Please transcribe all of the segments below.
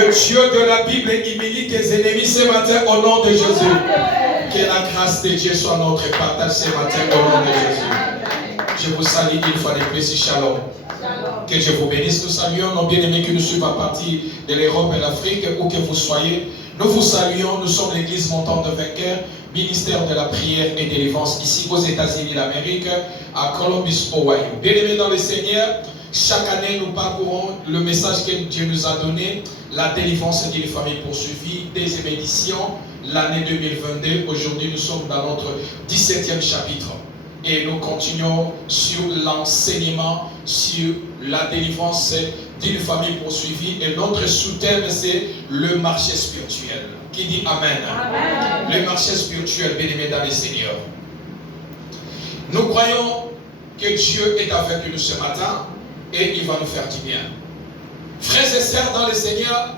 Le Dieu de la Bible humilie tes ennemis ce matin au nom de Jésus. Que la grâce de Dieu soit notre partage ce matin au nom de Jésus. Je vous salue une fois de plus, shalom. Que Dieu vous bénisse. Nous saluons nos bien-aimés qui nous suivent à partir de l'Europe et l'Afrique, où que vous soyez. Nous vous saluons. Nous sommes l'église montante de vainqueurs, ministère de la prière et de délivrance, ici aux États-Unis d'Amérique, à Columbus, Ohio. Bien-aimés dans le Seigneur, chaque année nous parcourons le message que Dieu nous a donné, la délivrance d'une famille poursuivie, deuxième édition, l'année 2022. Aujourd'hui, nous sommes dans notre 17e chapitre. Et nous continuons sur l'enseignement, sur la délivrance d'une famille poursuivie. Et notre sous-thème, c'est le marché spirituel. Qui dit Amen? Amen. Le marché spirituel, bien-aimé dans le Seigneur. Nous croyons que Dieu est avec nous ce matin et il va nous faire du bien. Frères et sœurs dans le Seigneur,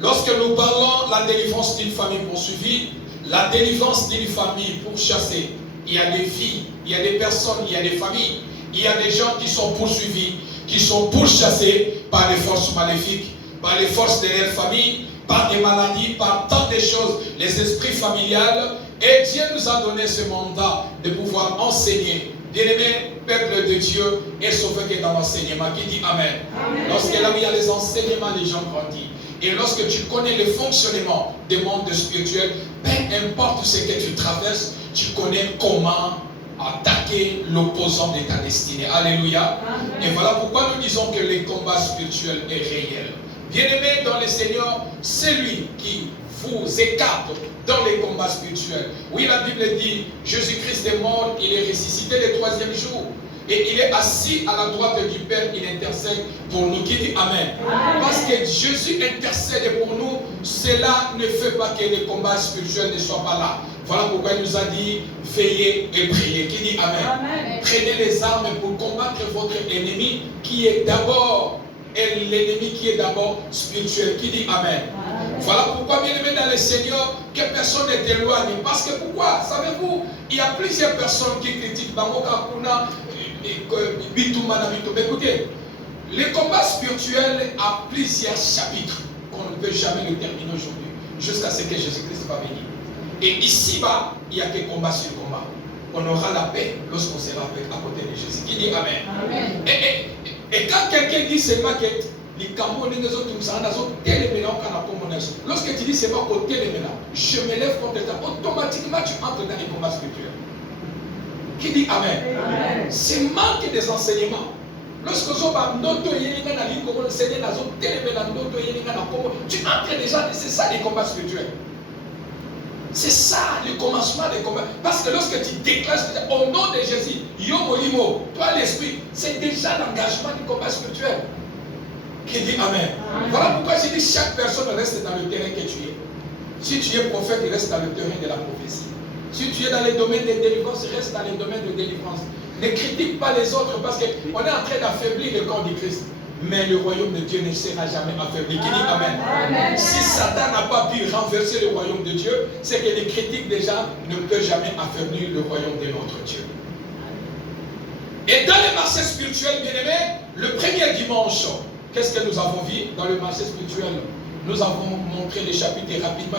lorsque nous parlons de la délivrance d'une famille poursuivie, la délivrance d'une famille pourchassée, il y a des vies, il y a des personnes, il y a des familles, il y a des gens qui sont poursuivis, qui sont pourchassés par les forces maléfiques, par les forces de leur famille, par des maladies, par tant de choses, les esprits familiales. Et Dieu nous a donné ce mandat de pouvoir enseigner. Bien-aimé, peuple de Dieu, est sauvé que dans l'enseignement. Qui dit Amen? Amen. Lorsque là où il y a les enseignements, les gens grandissent. Et lorsque tu connais le fonctionnement des mondes spirituels, peu importe ce que tu traverses, tu connais comment attaquer l'opposant de ta destinée. Alléluia. Amen. Et voilà pourquoi nous disons que le combat spirituel est réel. Bien-aimé dans le Seigneur, c'est lui qui vous écarte dans les combats spirituels. Oui, la Bible dit, Jésus-Christ est mort, il est ressuscité le troisième jour. Et il est assis à la droite du Père, il intercède pour nous. Qui dit Amen? Amen. Parce que Jésus intercède pour nous, cela ne fait pas que les combats spirituels ne soient pas là. Voilà pourquoi il nous a dit, veillez et priez. Qui dit Amen? Amen. Prenez les armes pour combattre votre ennemi qui est d'abord, et l'ennemi qui est d'abord spirituel. Qui dit Amen? Amen. Voilà pourquoi, bien aimé dans le Seigneur, que personne n'est éloigné. Parce que pourquoi? Savez-vous, il y a plusieurs personnes qui critiquent Bangoka Kuna, écoutez, le combat spirituel a plusieurs chapitres qu'on ne peut jamais le terminer aujourd'hui, jusqu'à ce que Jésus-Christ va venir. Et ici-bas, il n'y a que combat sur combat. On aura la paix lorsqu'on sera à côté de Jésus. Qui dit Amen? Amen. Et quand quelqu'un dit seulement que lorsque tu dis seulement côté les mélanges, je me lève contre toi, automatiquement tu entres dans les combats spirituels. Qui dit Amen? Amen. C'est manque des enseignements. Lorsque tu entres déjà, c'est ça les combats spirituels. C'est ça le commencement des combats. Parce que lorsque tu déclares au nom de Jésus, Yomo Limo, toi l'esprit, c'est déjà l'engagement du combat spirituel. Qui dit Amen. Amen. Voilà pourquoi j'ai dit chaque personne reste dans le terrain que tu es. Si tu es prophète, il reste dans le terrain de la prophétie. Si tu es dans les domaines de délivrance, reste dans les domaines de délivrance. Ne critique pas les autres parce qu'on est en train d'affaiblir le corps du Christ. Mais le royaume de Dieu ne sera jamais affaibli. Qui dit Amen. Amen. Si Satan n'a pas pu renverser le royaume de Dieu, c'est que les critiques déjà ne peuvent jamais affaiblir le royaume de notre Dieu. Et dans les marchés spirituels, bien-aimés, le premier dimanche, qu'est-ce que nous avons vu dans le marché spirituel? Nous avons montré les chapitres rapidement.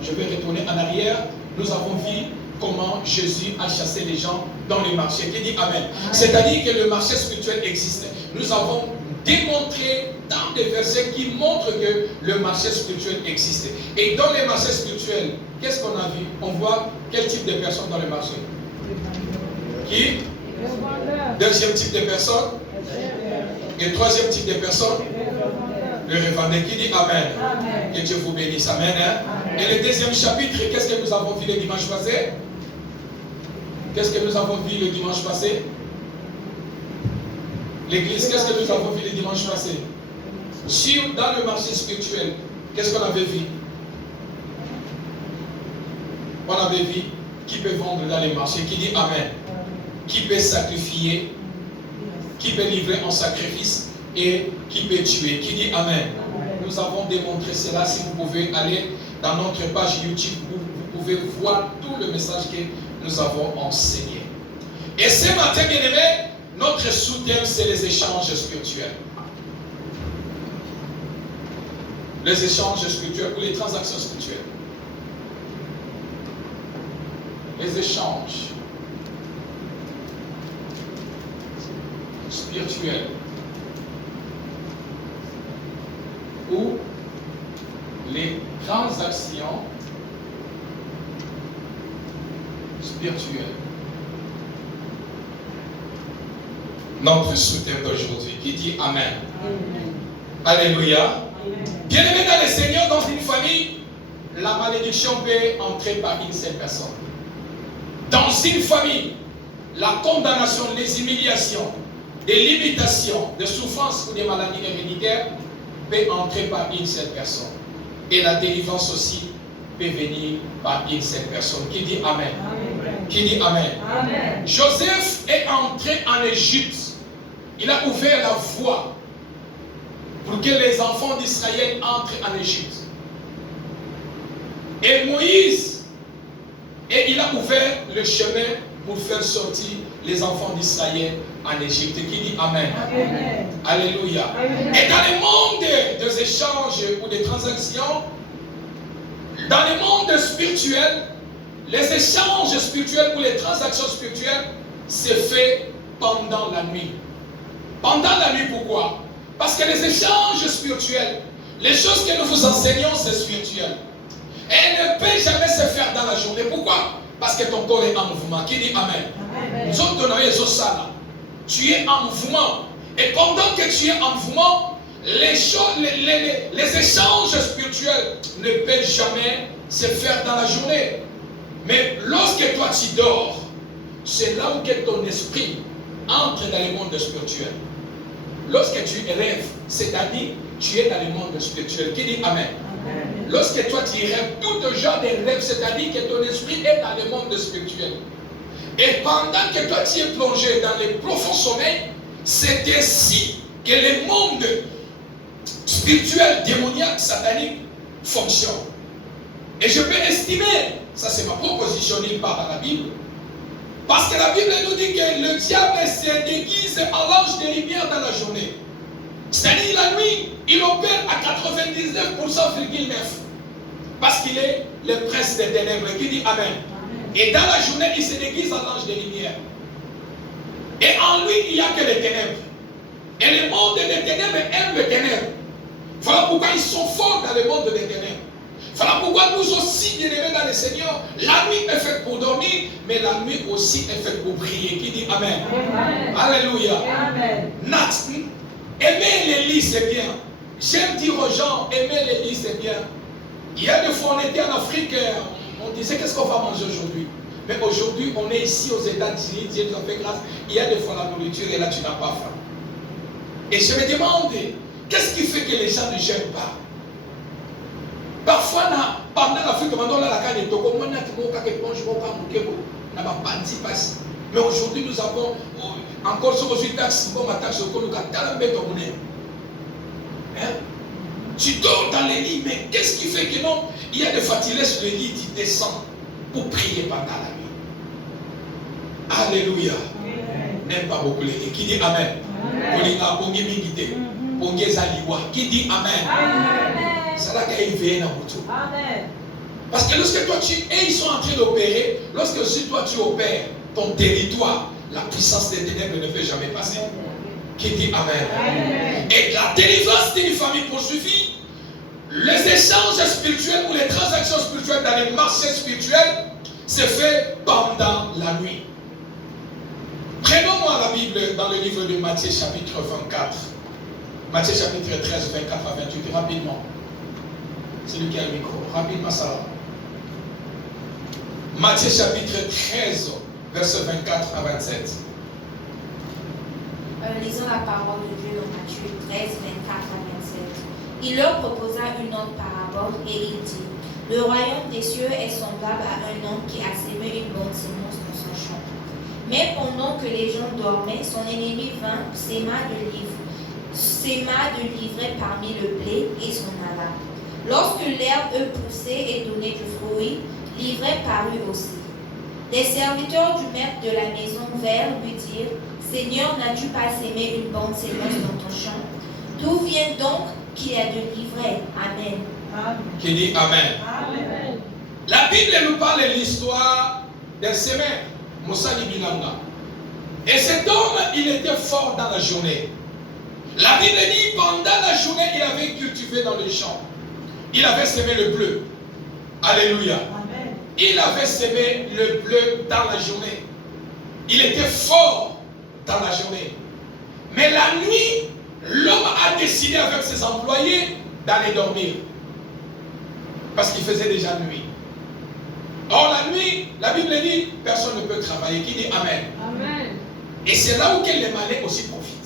Je vais retourner en arrière. Nous avons vu comment Jésus a chassé les gens dans les marchés. Qui dit Amen. C'est-à-dire que le marché spirituel existe. Nous avons démontré dans des versets qui montrent que le marché spirituel existe. Et dans les marchés spirituels, qu'est-ce qu'on a vu? On voit quel type de personnes dans le marché? Qui? Deuxième type de personnes? Et troisième type de personnes? Le revendeur. Qui dit Amen. Amen. Que Dieu vous bénisse. Amen. Amen. Et le deuxième chapitre, qu'est-ce que nous avons vu le dimanche passé? Qu'est-ce que nous avons vu le dimanche passé? L'église, qu'est-ce que nous avons vu le dimanche passé? Dans le marché spirituel, qu'est-ce qu'on avait vu? On avait vu qui peut vendre dans les marchés. Qui dit Amen. Qui peut sacrifier, qui peut livrer en sacrifice et qui peut tuer. Qui dit Amen. Nous avons démontré cela. Si vous pouvez aller dans notre page YouTube, vous pouvez voir tout le message que nous avons enseigné. Et ce matin, bien-aimés, notre sous-thème, c'est les échanges spirituels. les échanges spirituels ou les transactions spirituelles. Les échanges spirituels ou les transactions spirituelles. Notre sous-thème d'aujourd'hui qui dit Amen. Amen. Alléluia. Bien-aimé dans le Seigneur, dans une famille, la malédiction peut entrer par une seule personne. Dans une famille, la condamnation, les humiliations, des limitations, des souffrances ou des maladies héréditaires peut entrer par une seule personne. Et la délivrance aussi peut venir par une seule personne. Qui dit Amen? Amen. Qui dit Amen? Amen. Joseph est entré en Égypte. Il a ouvert la voie pour que les enfants d'Israël entrent en Égypte. Et Moïse, il a ouvert le chemin pour faire sortir les enfants d'Israël en Égypte. Qui dit Amen? Amen. Alléluia. Amen. Et dans le monde des échanges ou des transactions, dans le monde spirituel, les échanges spirituels ou les transactions spirituelles se fait pendant la nuit. Pendant la nuit, pourquoi? Parce que les échanges spirituels, les choses que nous vous enseignons, c'est spirituel. Et elles ne peuvent jamais se faire dans la journée. Pourquoi? Parce que ton corps est en mouvement. Qui dit Amen? Amen. Tu es en mouvement. Et pendant que tu es en mouvement, les échanges spirituels ne peuvent jamais se faire dans la journée. Mais lorsque toi tu dors, c'est là où que ton esprit entre dans le monde spirituel. Lorsque tu rêves, c'est-à-dire tu es dans le monde spirituel. Qui dit Amen? Amen. Lorsque toi tu rêves, tout genre de rêves, c'est-à-dire que ton esprit est dans le monde spirituel. Et pendant que toi tu es plongé dans les profonds sommeils, c'est ainsi que le monde spirituel, démoniaque, satanique fonctionne. Et je peux estimer, ça c'est ma proposition, il part dans la Bible, parce que la Bible nous dit que le diable se déguise en l'ange de lumière dans la journée. C'est-à-dire la nuit, il opère à 99,9%, parce qu'il est le prince des ténèbres. Qui dit Amen? Amen. Et dans la journée, il se déguise en l'ange de lumière. Et en lui, il n'y a que les ténèbres. Et le monde des ténèbres aime les ténèbres. Voilà pourquoi ils sont forts dans le monde des ténèbres. Voilà pourquoi nous aussi, bien-aimés dans le Seigneur, la nuit est faite pour dormir, mais la nuit aussi est faite pour prier. Qui dit Amen? Amen. Alléluia. Amen. Aimer les lits, c'est bien. J'aime dire aux gens, aimer les lits, c'est bien. Il y a des fois, on était en Afrique, on disait, qu'est-ce qu'on va manger aujourd'hui? Mais aujourd'hui, on est ici aux États-Unis, Dieu nous a fait grâce. Il y a des fois la nourriture et là, tu n'as pas faim. Et je me demande, qu'est-ce qui fait que les gens ne gênent pas? Parfois, pendant l'Afrique, mais aujourd'hui, nous avons encore ce que je taxe, tu dors dans les lits, mais qu'est-ce qui fait que non? Il y a des fois, tu laisses le lit, tu descends pour prier pendant la nuit. Alléluia. N'aime pas beaucoup les lits. Qui dit Amen? Qui dit Amen? Amen. Parce que lorsque toi ils sont en train d'opérer, lorsque aussi toi tu opères ton territoire, la puissance des ténèbres ne peut jamais passer. Qui dit Amen? Amen. Et la délivrance d'une famille poursuivie, les échanges spirituels ou les transactions spirituelles dans les marchés spirituels se fait pendant la nuit. Prenons-moi la Bible dans le livre de Matthieu chapitre 24. Matthieu chapitre 13, 24 à 28, rapidement. C'est lui qui a le micro. Rapidement, ça va. Matthieu chapitre 13, verset 24 à 27. Lisons la parole de Dieu dans Matthieu 13, 24 à 27. Il leur proposa une autre parabole et il dit: Le royaume des cieux est semblable à un homme qui a semé une bonne semence dans son champ. Mais pendant que les gens dormaient, son ennemi vint, sema de l'ivraie parmi le blé et s'en alla. Lorsque l'herbe eut poussé et donné du fruit, l'ivraie parut aussi. Les serviteurs du maître de la maison vinrent lui dire: Seigneur, n'as-tu pas semé une bonne semence dans ton champ? D'où vient donc qu'il est de livrer. Amen. Qui dit Amen. Amen. La Bible nous parle de l'histoire d'un sémère, Moussa Libinanga. Et cet homme, il était fort dans la journée. La Bible dit, pendant la journée, il avait cultivé dans les champs. Il avait semé le bleu. Alléluia. Amen. Il avait semé le bleu dans la journée. Il était fort dans la journée. Mais la nuit, l'homme a décidé avec ses employés d'aller dormir. Parce qu'il faisait déjà nuit. Or la nuit, la Bible dit, personne ne peut travailler. Qui dit Amen. Amen. Et c'est là où les malais aussi profitent.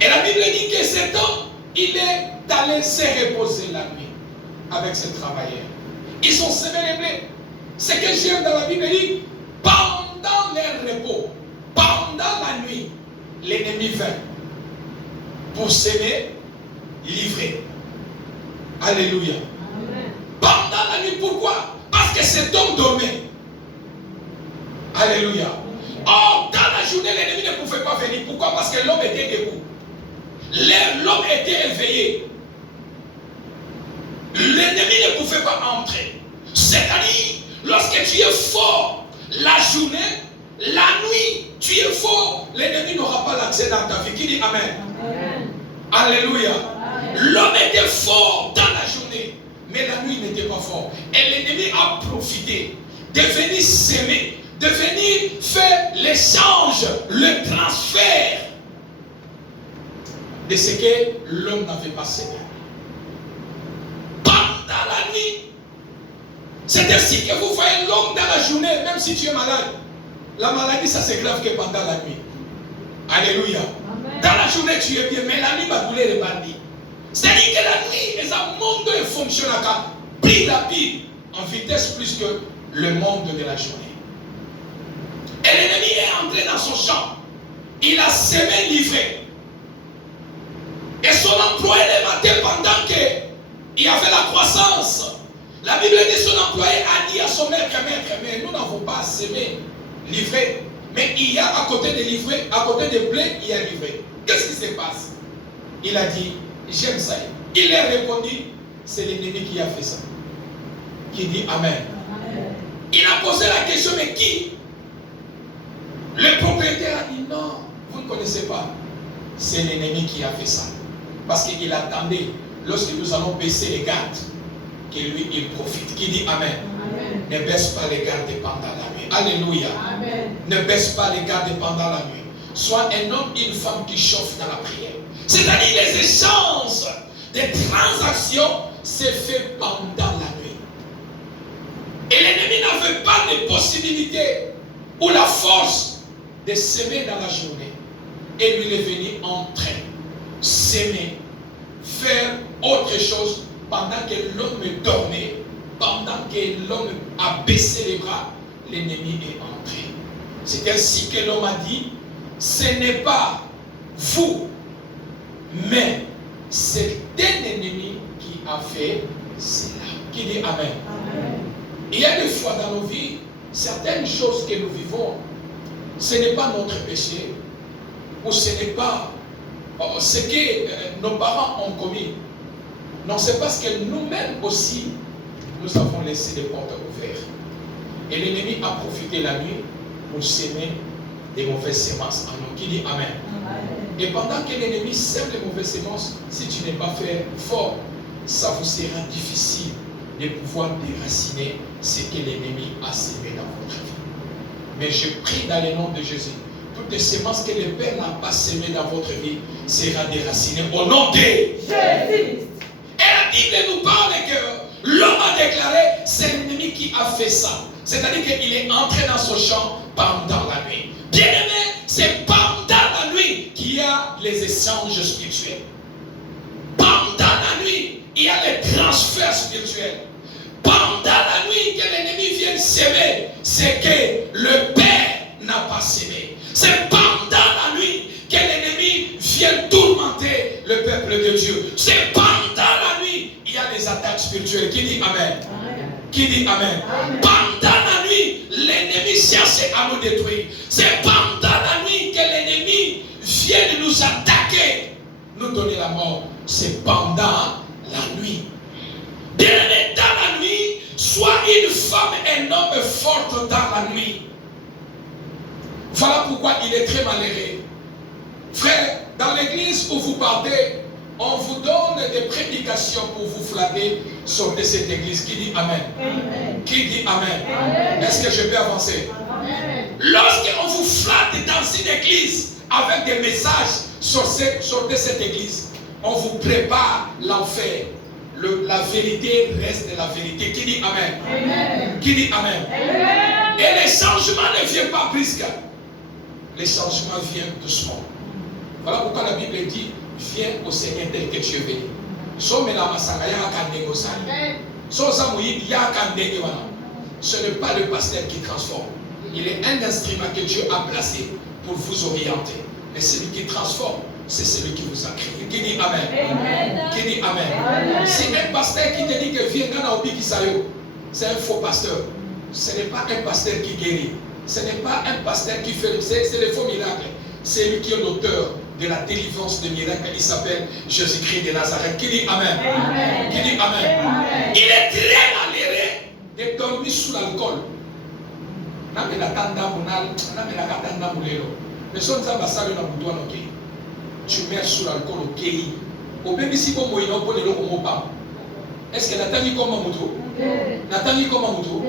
Et la Bible dit que cet homme, il est allé se reposer la nuit avec ses travailleurs. Ils ont semé les blés. Ce que j'aime dans la Bible dit, pendant leur repos, pendant la nuit, l'ennemi vint pour s'aimer, livrer. Alléluia. Amen. Pendant la nuit, pourquoi? Parce que cet homme dormait. Alléluia. Or, dans la journée, l'ennemi ne pouvait pas venir. Pourquoi? Parce que l'homme était debout. L'homme était éveillé. L'ennemi ne pouvait pas entrer. C'est-à-dire, lorsque tu es fort la journée, la nuit, tu es fort, l'ennemi n'aura pas l'accès dans ta vie. Qui dit Amen? Amen. Alléluia. Amen. L'homme était fort dans la journée, mais la nuit n'était pas fort. Et l'ennemi a profité de venir s'aimer, de venir faire l'échange, le transfert de ce que l'homme n'avait pas semé. Pendant la nuit, c'est ainsi que vous voyez l'homme dans la journée, même si tu es malade. La maladie, ça c'est grave que pendant la nuit. Alléluia. Amen. Dans la journée, tu es bien, mais la nuit va couler les bandits. C'est-à-dire que la nuit, les monde fonctionne à plus rapide, en vitesse plus que le monde de la journée. Et l'ennemi est entré dans son champ. Il a semé, livré. Et son employé le matin, pendant qu'il y avait la croissance, la Bible dit son employé a dit à son maître, mais nous n'avons pas semé, livré. Mais il y a à côté de livré, à côté de blé, il y a livré. Qu'est-ce qui se passe? Il a dit, j'aime ça. Il a répondu, c'est l'ennemi qui a fait ça. Qui dit Amen. Amen. Il a posé la question, mais qui? Le propriétaire a dit, non, vous ne connaissez pas. C'est l'ennemi qui a fait ça. Parce qu'il attendait, lorsque nous allons baisser les gardes, que lui, il profite. Qui dit Amen. Amen. Ne baisse pas les gardes pendant la nuit. Alléluia. Amen. Ne baisse pas les gardes pendant la nuit. Sois un homme et une femme qui chauffe dans la prière. C'est-à-dire les échanges, des transactions, c'est fait pendant la nuit. Et l'ennemi n'avait pas de possibilité ou la force de s'aimer dans la journée. Et lui, il est venu entrer, s'aimer, faire autre chose pendant que l'homme dormait, pendant que l'homme a baissé les bras, l'ennemi est entré. C'est ainsi que l'homme a dit, ce n'est pas vous, mais c'est un ennemi qui a fait cela. Qui dit Amen. Amen. Il y a des fois dans nos vies, certaines choses que nous vivons, ce n'est pas notre péché, ou ce n'est pas ce que nos parents ont commis. Non, c'est parce que nous-mêmes aussi, nous avons laissé les portes ouvertes. Et l'ennemi a profité la nuit pour s'aimer des mauvaises semences en nous. Qui dit Amen. Amen. Et pendant que l'ennemi sème les mauvaises semences, si tu n'es pas fait fort, ça vous sera difficile de pouvoir déraciner ce que l'ennemi a sémé dans votre vie. Mais je prie dans le nom de Jésus, toutes les semences que le Père n'a pas sémées dans votre vie sera déracinées au nom de Jésus. Et la Bible nous parle que l'homme a déclaré, c'est l'ennemi qui a fait ça. C'est-à-dire qu'il est entré dans son champ pendant la nuit. Bien aimé, c'est pendant la nuit qu'il y a les échanges spirituels. Pendant la nuit, il y a les transferts spirituels. Pendant la nuit que l'ennemi vient s'aimer, c'est que le Père n'a pas s'aimé. C'est pendant la nuit que l'ennemi vient tourmenter le peuple de Dieu. C'est pendant la nuit, il y a les attaques spirituelles. Qui dit Amen? Amen. Qui dit Amen? Amen. Pendant la nuit, l'ennemi cherche à nous détruire. C'est pendant la nuit que l'ennemi vient nous attaquer, nous donner la mort. c'est pendant la nuit. Bien-aimé, dans la nuit, sois une femme, un homme fort dans la nuit. Voilà pourquoi il est très malheureux. Frère, dans l'église où vous partez, on vous donne des prédications pour vous flatter. Sortez cette église. Qui dit Amen? Amen. Qui dit Amen? Amen. Est-ce que je peux avancer? Amen. Lorsqu'on vous flatte dans une église avec des messages, sortez cette église. On vous prépare l'enfer. La vérité reste la vérité. Qui dit Amen? Amen. Qui dit Amen? Amen. Et les changements ne viennent pas brusques. Les changements viennent doucement. Voilà pourquoi la Bible dit, viens au Seigneur tel que tu es venu. Ce n'est pas le pasteur qui transforme. Il est un instrument que Dieu a placé pour vous orienter. Et celui qui transforme, c'est celui qui vous a créé. Qui dit Amen? Amen. Qui dit Amen? Amen. C'est un pasteur qui te dit que viens dans Obi Kisayo. C'est un faux pasteur. Ce n'est pas un pasteur qui guérit. Ce n'est pas un pasteur qui fait. C'est le faux miracle. C'est lui qui est l'auteur de la délivrance de miracles. Il s'appelle Jésus-Christ de Nazareth. Qui dit Amen? Amen. Qui dit Amen? Amen. Il est très malheureux de dormir sous l'alcool. Tu mets sous l'alcool au pays. Au bébé si bon moyen pour les locaux pas. Est-ce que Nathalie comme un moto? Nathalie comme un moto?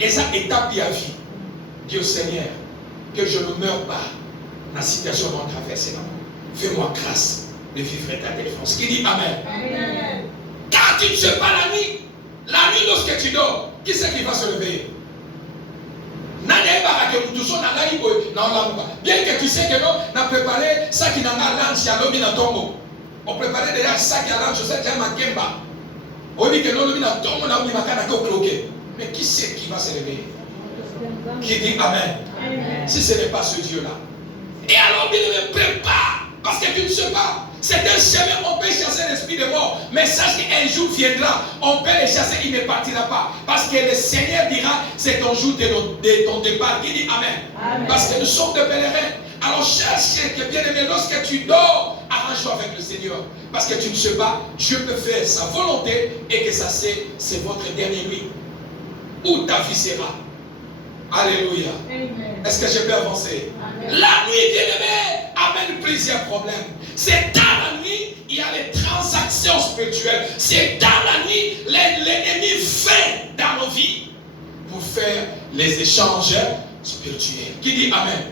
Et ça étape à vie. Dieu Seigneur, que je ne meure pas dans la situation dont on traverse là. Fais-moi grâce de vivre ta défense. Qui dit Amen? Amen. Car tu ne sais pas la nuit lorsque tu dors, qui c'est qui va se réveiller? Bien que tu sais que non, on a préparé ça qui n'a pas lunch à l'homme dans tombeau. On préparait déjà ça qui a lunch, c'est déjà ma kemba. On dit que non, l'homme dans tombeau, on a mis ma canne à cloquer. Mais qui c'est qui va se réveiller? Qui dit Amen? Amen. Si ce n'est pas ce Dieu-là. Et alors, bien aimé, prépare, parce que tu ne sais pas. C'est un chemin, on peut chasser l'esprit de mort. Mais sache qu'un jour viendra, on peut le chasser, il ne partira pas. Parce que le Seigneur dira, c'est ton jour de ton départ. Il dit Amen. Amen. Parce que nous sommes des pèlerins. Alors cherche que bien aimé, lorsque tu dors, arrange-toi avec le Seigneur. Parce que tu ne sais pas, Dieu peut faire sa volonté et que ça c'est votre dernière nuit. Où ta vie sera. Alléluia. Amen. Est-ce que je peux avancer? Amen. La nuit, bien-aimé, amène plusieurs problèmes. C'est dans la nuit, il y a les transactions spirituelles. C'est dans la nuit, l'ennemi vient dans nos vies pour faire les échanges spirituels. Qui dit Amen?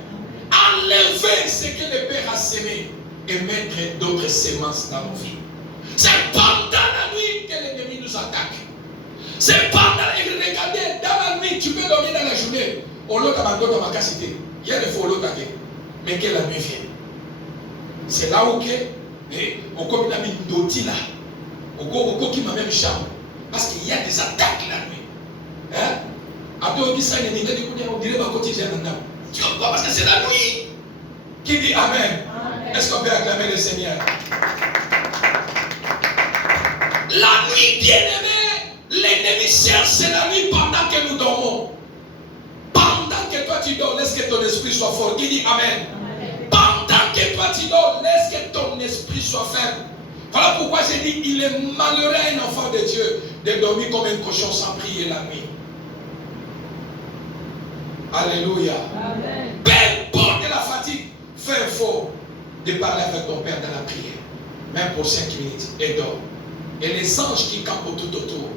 Enlever ce que le Père a sémé et mettre d'autres semences dans nos vies. C'est pendant la nuit que l'ennemi nous attaque. C'est pendant, regardez, dans la nuit, tu peux dormir dans la journée. On l'a dans ma cité. Il y a des fois l'autre attaque. Mais que la nuit vient. C'est là où on comme il a mis une doti là. On qui m'a même chambre. Parce qu'il y a des attaques la nuit. Hein? Après on dit ça, on dirait ma quotidien maintenant. Tu comprends? Parce que c'est la nuit. Qui dit Amen? Amen. Est-ce qu'on peut acclamer le Seigneur? La nuit, bien-aimé, l'ennemi cherche la nuit pendant que nous dormons. Pendant que toi tu dors, laisse que ton esprit soit fort. Qui dit Amen? Amen. Pendant que toi tu dors, laisse que ton esprit soit faible. Voilà pourquoi j'ai dit, il est malheureux un enfant de Dieu de dormir comme un cochon sans prier la nuit. Alléluia. Amen. Peu importe la fatigue, fais un effort de parler avec ton Père dans la prière. Même pour 5 minutes, et dors. Et les anges qui campent tout autour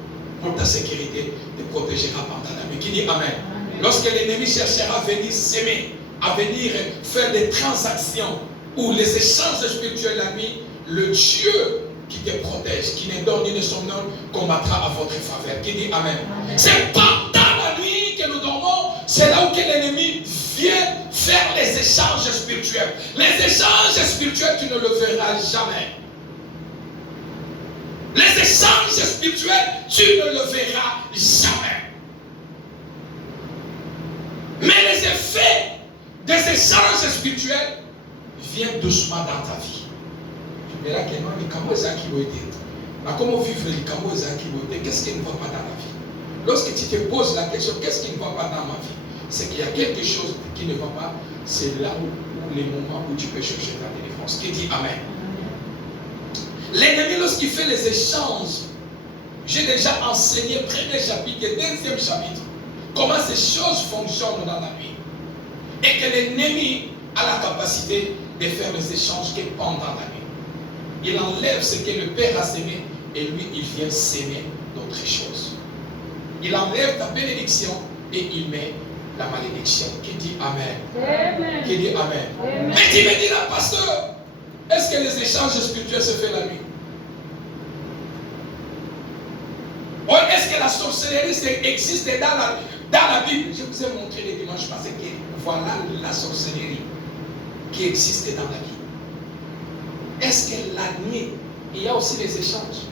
pour ta sécurité te protégera pendant la nuit. Qui dit Amen? Amen. Lorsque l'ennemi cherchera à venir s'aimer, à venir faire des transactions ou les échanges spirituels la nuit, le Dieu qui te protège, qui ne dort ni ne somnole, combattra à votre faveur. Qui dit Amen? Amen. C'est pendant la nuit que nous dormons, c'est là où l'ennemi vient faire les échanges spirituels. Les échanges spirituels, tu ne le verras jamais. Les échanges spirituels, tu ne le verras jamais. Mais les effets des échanges spirituels viennent doucement dans ta vie. Tu verras que mais comment ça qui va être? Comment vivre les comment ça qui va être? Qu'est-ce qui ne va pas dans la vie? Lorsque tu te poses la question, qu'est-ce qui ne va pas dans ma vie? C'est qu'il y a quelque chose qui ne va pas. C'est là où les moments où tu peux chercher ta délivrance. Qui dit Amen? Les lorsqu'il fait les échanges, j'ai déjà enseigné premier chapitre et deuxième chapitre, comment ces choses fonctionnent dans la vie. Et que l'ennemi a la capacité de faire les échanges que pendant la vie. Il enlève ce que le Père a sémé et lui, il vient s'aimer d'autres choses. Il enlève ta bénédiction et il met la malédiction. Qui dit Amen? Amen. Qui dit Amen? Amen. Mais tu me dis là, pasteur, est-ce que les échanges spirituels se font la nuit? Ou est-ce que la sorcellerie existe dans la Bible? Je vous ai montré le dimanche passé que voilà la sorcellerie qui existe dans la Bible. Est-ce que la nuit, il y a aussi des échanges?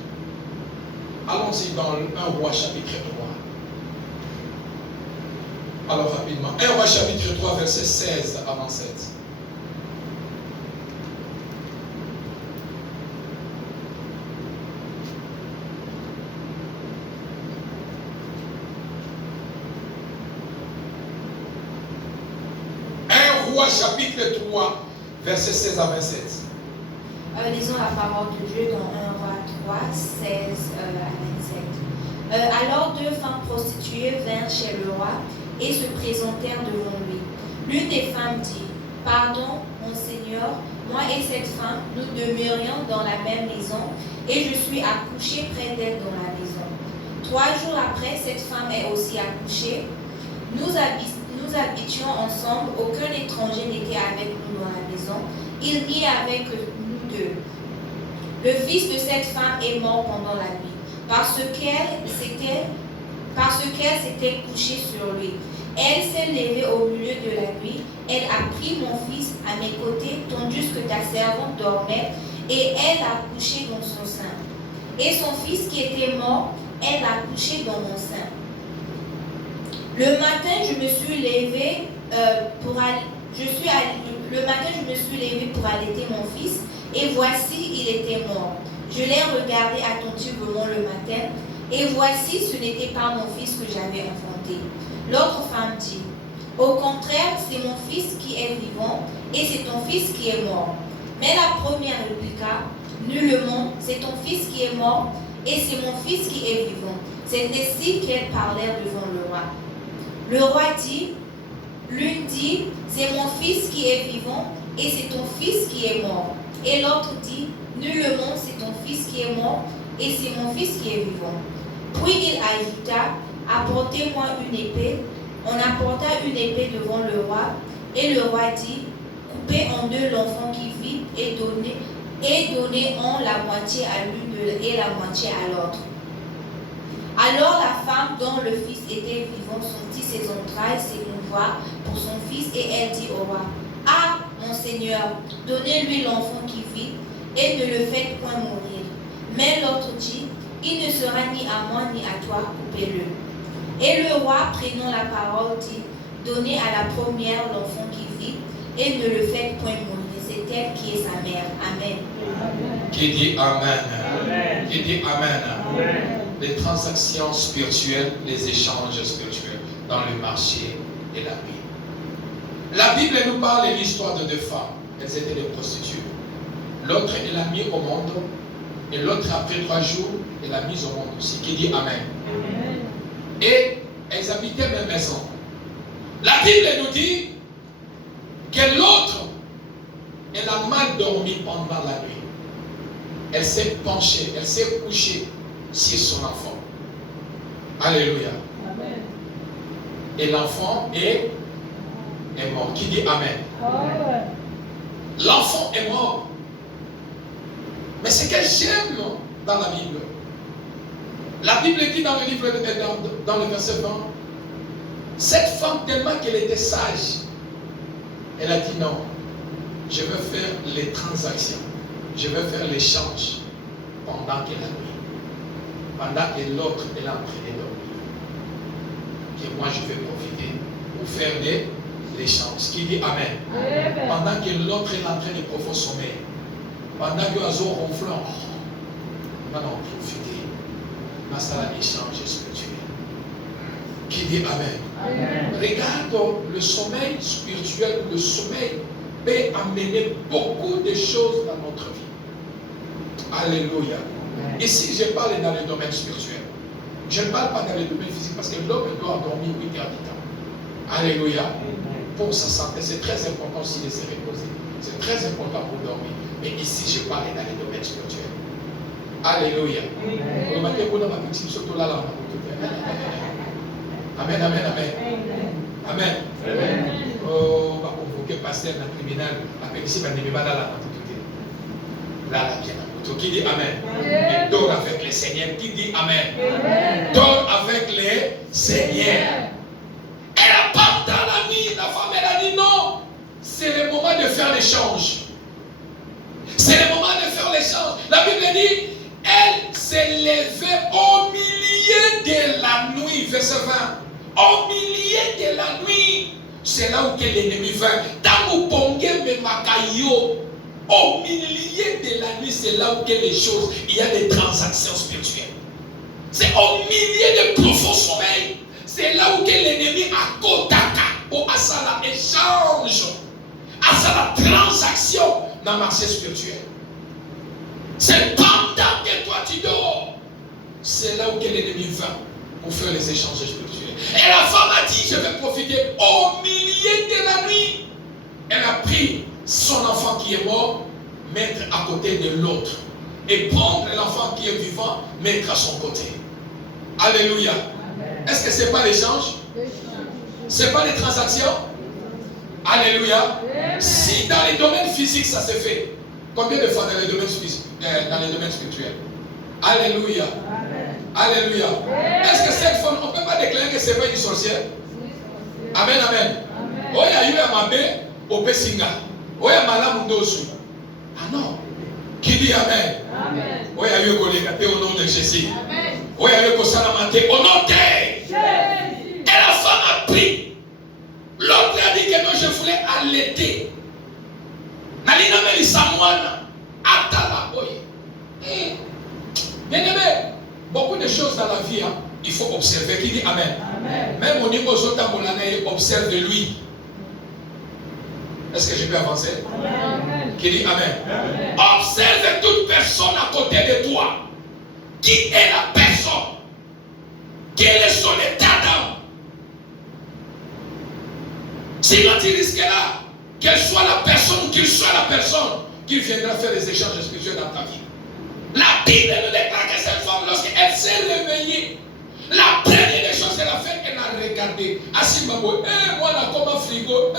Allons-y dans 1 Roi chapitre 3. Alors rapidement, 1 Roi chapitre 3 verset 16 à 27. Chapitre 3, verset 16 à 27. Lisons la parole de Dieu dans 1 Roi 3, 16 à 27. Alors 2 femmes prostituées vinrent chez le roi et se présentèrent devant lui. L'une des femmes dit, « Pardon, mon Seigneur, moi et cette femme, nous demeurions dans la même maison et je suis accouchée près d'elle dans la maison. 3 jours après, cette femme est aussi accouchée. Nous habitions ensemble, aucun étranger n'était avec nous dans la maison. Il n'y avait que nous deux. Le fils de cette femme est mort pendant la nuit, parce qu'elle s'était couchée sur lui. Elle s'est levée au milieu de la nuit. Elle a pris mon fils à mes côtés, tandis que ta servante dormait, et elle a couché dans son sein. Et son fils qui était mort, elle l'a couché dans mon sein. Le matin, je me suis levée pour allaiter mon fils, et voici, il était mort. Je l'ai regardé attentivement le matin, et voici, ce n'était pas mon fils que j'avais enfanté. L'autre femme dit, au contraire, c'est mon fils qui est vivant, et c'est ton fils qui est mort. Mais la première répliqua, nullement, c'est ton fils qui est mort, et c'est mon fils qui est vivant. C'est ainsi qu'elles parlèrent devant le roi. Le roi dit, l'une dit, c'est mon fils qui est vivant et c'est ton fils qui est mort. Et l'autre dit, nullement c'est ton fils qui est mort et c'est mon fils qui est vivant. Puis il ajouta, apportez-moi une épée. On apporta une épée devant le roi et le roi dit, coupez en deux l'enfant qui vit et donnez-en la moitié à l'une et la moitié à l'autre. Alors la femme dont le fils était vivant sentit ses entrailles s'émouvoir pour son fils et elle dit au roi, « Ah, mon Seigneur, donnez-lui l'enfant qui vit et ne le faites point mourir. » Mais l'autre dit, « Il ne sera ni à moi ni à toi, coupez-le. » Et le roi, prenant la parole, dit, « Donnez à la première l'enfant qui vit et ne le faites point mourir. C'est elle qui est sa mère. Amen. » Qui dit Amen? Amen. Qui dit Amen? Amen. Les transactions spirituelles, les échanges spirituels dans le marché et la vie. La Bible nous parle de l'histoire de 2 femmes. Elles étaient des prostituées. L'autre, elle l'a mis au monde. Et l'autre, après 3 jours, elle l'a mise au monde aussi. Qui dit Amen? Amen. Et elles habitaient même maison. La Bible nous dit que l'autre, elle a mal dormi pendant la nuit. Elle s'est penchée, elle s'est couchée sur son enfant. Alléluia. Amen. Et l'enfant est mort. Qui dit Amen? Amen. L'enfant est mort. Mais ce que j'aime dans la Bible, dit dans le livre, dans le verset 20, cette femme, tellement qu'elle était sage, elle a dit non, je veux faire les transactions, je veux faire l'échange pendant qu'elle a nuit. Pendant que l'autre est en train de dormir. Et moi je vais profiter pour faire l'échange. Qui dit Amen? Amen. Pendant que l'autre est en train de profond sommeil. Pendant que l'oiseau ronflant. Nous allons profiter. Dans ça l'échange spirituel. Qui dit Amen? Amen. Regarde le sommeil spirituel, le sommeil peut amener beaucoup de choses dans notre vie. Alléluia. Ici, je parle dans le domaine spirituel. Je ne parle pas dans le domaine physique parce que l'homme doit dormir 8 heures du temps. Alléluia. Pour sa santé, c'est très important aussi de se reposer. C'est très important pour dormir. Mais ici, je parle dans le domaine spirituel. Alléluia. Amen, amen, amen. Amen. Oh, on va convoquer pasteur dans le tribunal. Après, ici, on ne va pas là, là, bien. Qui dit Amen. Et dort avec les Seigneurs. Qui dit Amen. Dort avec les Seigneurs. Elle a pas dans la nuit. La femme, elle a dit non. C'est le moment de faire l'échange. C'est le moment de faire l'échange. La Bible dit, elle s'est levée au milieu de la nuit. Verset 20. Au milieu de la nuit. C'est là où l'ennemi vint. Dans le bongé de Makayo. Au milieu de la nuit, c'est là où les choses, il y a des transactions spirituelles. C'est au milieu de profond sommeil. C'est là où l'ennemi a kotaka pour à ça l'échange, à ça la transaction dans le marché spirituel. C'est pendant que toi tu dors. C'est là où l'ennemi va pour faire les échanges spirituels. Et la femme a dit, je vais profiter au milieu de la nuit. Elle a pris son enfant qui est mort, mettre à côté de l'autre. Et prendre l'enfant qui est vivant, mettre à son côté. Alléluia. Est-ce que ce n'est pas l'échange? Ce n'est pas les transactions? Alléluia. Si dans les domaines physiques ça se fait, combien de fois dans les domaines spirituels? Alléluia. Alléluia. Est-ce que cette femme, on ne peut pas déclarer que ce n'est pas une sorcière? Amen, amen. Oh, il y a eu un mabé au Pessinga. Oh, il y a Malam Ndosu. Ah non. Qui dit Amen? Amen. Oh, il y a eu Kolégaté au nom de Jésus. Amen. Oh, il y a eu Kosalamante au nom de Jésus. Et la femme a pris. L'autre a dit que non, je voulais allaiter. Nalina Meli Samoana. Atala Boye. Bien aimé, beaucoup de choses dans la vie, hein, il faut observer. Qui dit Amen? Amen. Même au niveau Zotamolane, observe de lui. Est-ce que je peux avancer? Amen. Qui dit Amen. Amen. Observe toute personne à côté de toi. Qui est la personne? Quel est son état d'âme? Sinon tu risqueras qu'elle soit la personne ou qu'il soit la personne qui viendra faire les échanges spirituels dans ta vie. La Bible nous déclare que cette femme, lorsqu'elle s'est réveillée, la première des choses qu'elle a fait, elle a regardé. Asimabo, moi là comme un frigo.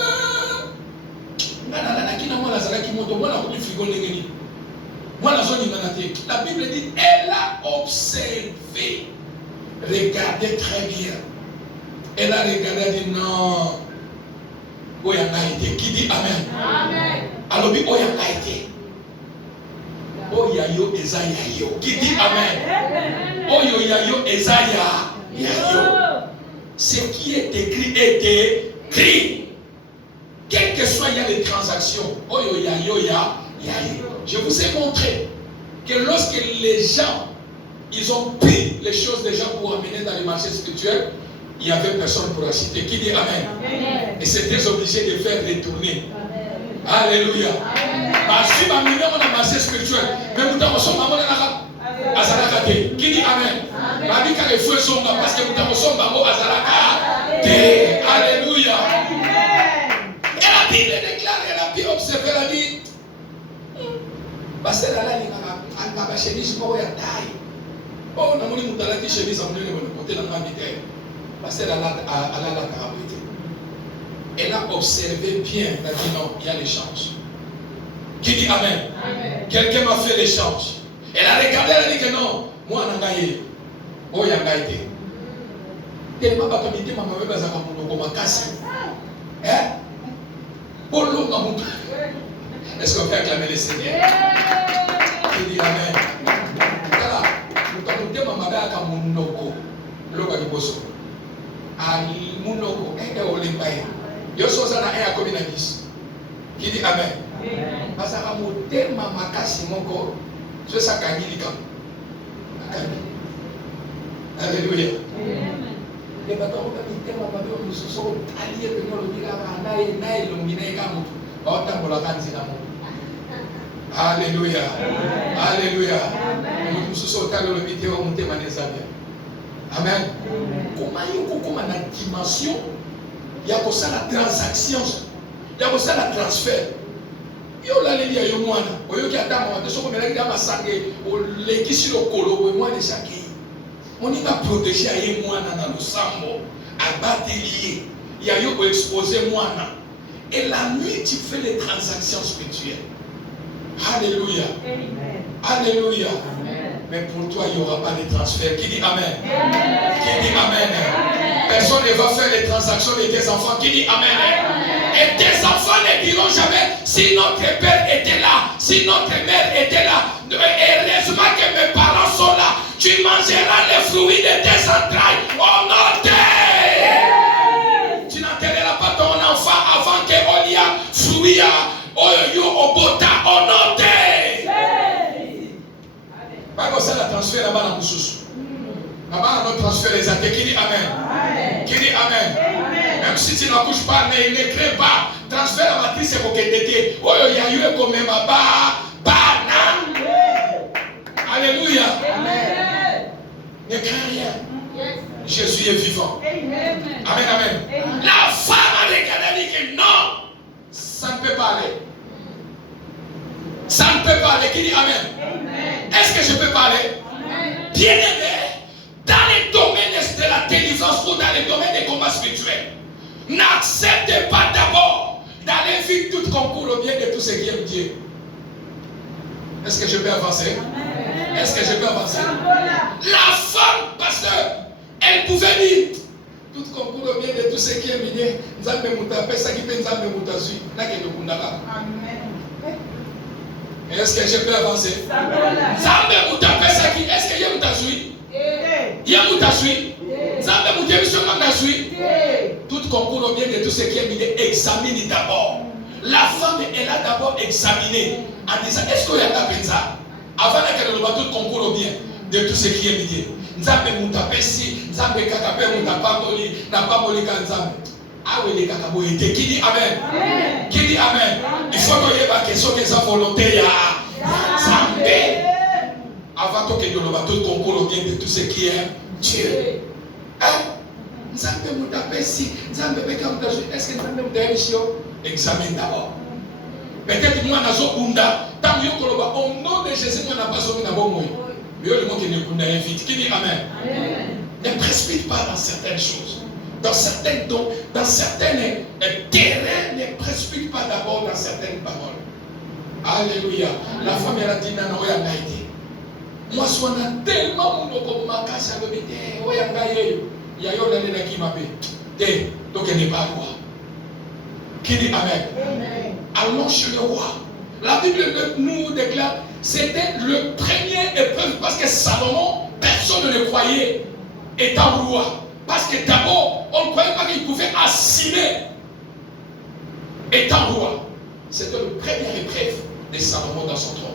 La Bible dit, elle a observé, regardé très bien. Elle a regardé et dit non. Qui dit Amen? Amen. Alors, oui, oh yayo ezayayo. Qui dit Amen? Oh yayo ezayayo. Ce qui est écrit est écrit. Quel que soit, il y a les transactions. Oh yayo yayo. Je vous ai montré que lorsque les gens, ils ont pris les choses des gens pour amener dans le marché spirituel, il n'y avait personne pour acheter. Qui dit Amen? Amen. Et c'était obligé de faire retourner. Amen. Alléluia. Si ma million dans le marché spirituel, mais nous avons son maman à Azaraka. Qui dit Amen? Ma vie car les feux sont là parce que nous avons son maman à Azaraka. Alléluia. Et la Bible déclare, elle a pu observer, elle a dit parce que là, il y a une chemise pour la taille. Oh, on a mis une chemise à mon côté de la militaire. Parce qu'elle a la carabité. Elle a observé bien, elle a dit non, il y a l'échange. Qui dit Amen? Amen. Quelqu'un m'a fait l'échange. Elle a regardé, elle a dit que non, moi on a gagné. Oh, il y a gagné. Tellement pas comme il dit, maman, je vais faire mon casse. Hein? Pour l'eau, est-ce qu'on peut acclamer le Seigneur? Qui dit Amen? Voilà. Nous avons dit, maman, je vais faire mon logo. Logo de Bosso. Ali munoko ende olimbaye yoso sana aya komi na biso qui dit Amen. Parce que motema makasi moko so sakangilika akani. Alléluia. Les bateaux qui mitema mabio mususo aliye peno lobika bana na elongina ekamutu batambola kanzi na mo. Alléluia. Alléluia. Amen. Comment il y a une dimension, il y a la transaction, il y a la transfert. Il y a les liens, il y a moi, il y a des gens qui ont des massacres, les qui sont au colo, moi de chaque. On y va protéger à moi dans le sambo, à battre lié. Il y a eu exposé moi. Et la nuit, tu fais les transactions spirituelles. Alléluia. Alléluia. Mais pour toi, il n'y aura pas de transfert. Qui dit Amen? Qui dit Amen? Personne ne va faire les transactions de tes enfants. Qui dit Amen? Et tes enfants ne diront jamais, si notre père était là, si notre mère était là, heureusement que mes parents sont là, tu mangeras les fruits de tes entrailles. Oh non, tu n'enterreras pas ton enfant avant que Olia fruit au bota. Oh non, pas comme ça, la transfert là-bas dans le sous. Là-bas, on transfert les actes. Qui dit Amen? Qui dit Amen? Même si tu n'accouches pas, mais il ne crée pas. Transfert la matrice, c'est pour que tu oh, il y a eu comme même Alléluia. Ne crains rien. Jésus est vivant. Amen, amen. La femme a regardé que non, ça ne peut pas aller. Ça ne peut pas aller. Qui dit Amen? Est-ce que je peux parler? Bien-aimé, dans les domaines de la délivrance ou dans les domaines des combats spirituels, n'acceptez pas d'abord d'aller vivre tout concours au bien de tout ce qui aime Dieu. Est-ce que je peux avancer? Est-ce que je peux avancer? La femme, pasteur, elle pouvait dire tout concours au bien de tout ce qui aime Dieu. Nzambe mutape, ça qui fait Nzambe mutasui. Est-ce que je peux avancer? Nzambe mutape, ça qui est-ce que je mutasui? Il mutasui. Nzambe mutasui. Tout concours au bien de tout ce qui aime Dieu. Examine d'abord. La femme, elle a d'abord examiné en disant, est-ce qu'il y a tapé ça? Avant qu'elle ne tout concours au bien de tout ce qui est lié. Nzambe mutapesi, Nzambe kakape mutapamoli, n'a pas moli kanzambe. Ah oui, les kakabo étaient. Qui dit Amen? Qui dit Amen? Il faut que y ait une question de sa volonté. Nzambe. Avant que nous ne tout concours au bien de tout ce qui est Dieu. Nzambe mutapesi, Nzambe mutapesi. Est-ce que Nzambe mutapesi? Examine d'abord. Peut-être moi, tant que au nom de Jésus, moi, n'a pas sauvé d'abord moi. Mais le mot qui ne connaît rien vite. Qui dit Amen? Ne précipite pas dans certaines choses. Dans certains dons, dans certains terrains, ne précipite pas d'abord dans certaines paroles. Alléluia. La femme, elle a dit, non, il y a été. Moi, je suis tellement mon comme ma casse à l'hôpital. Il y a eu l'année qui m'a dit. Donc, elle n'est pas roi. Qui dit Amen? Allons chez le roi. La Bible nous déclare c'était le premier épreuve parce que Salomon, personne ne le croyait étant roi. Parce que d'abord, on ne croyait pas qu'il pouvait assumer étant roi. C'était la première épreuve de Salomon dans son trône.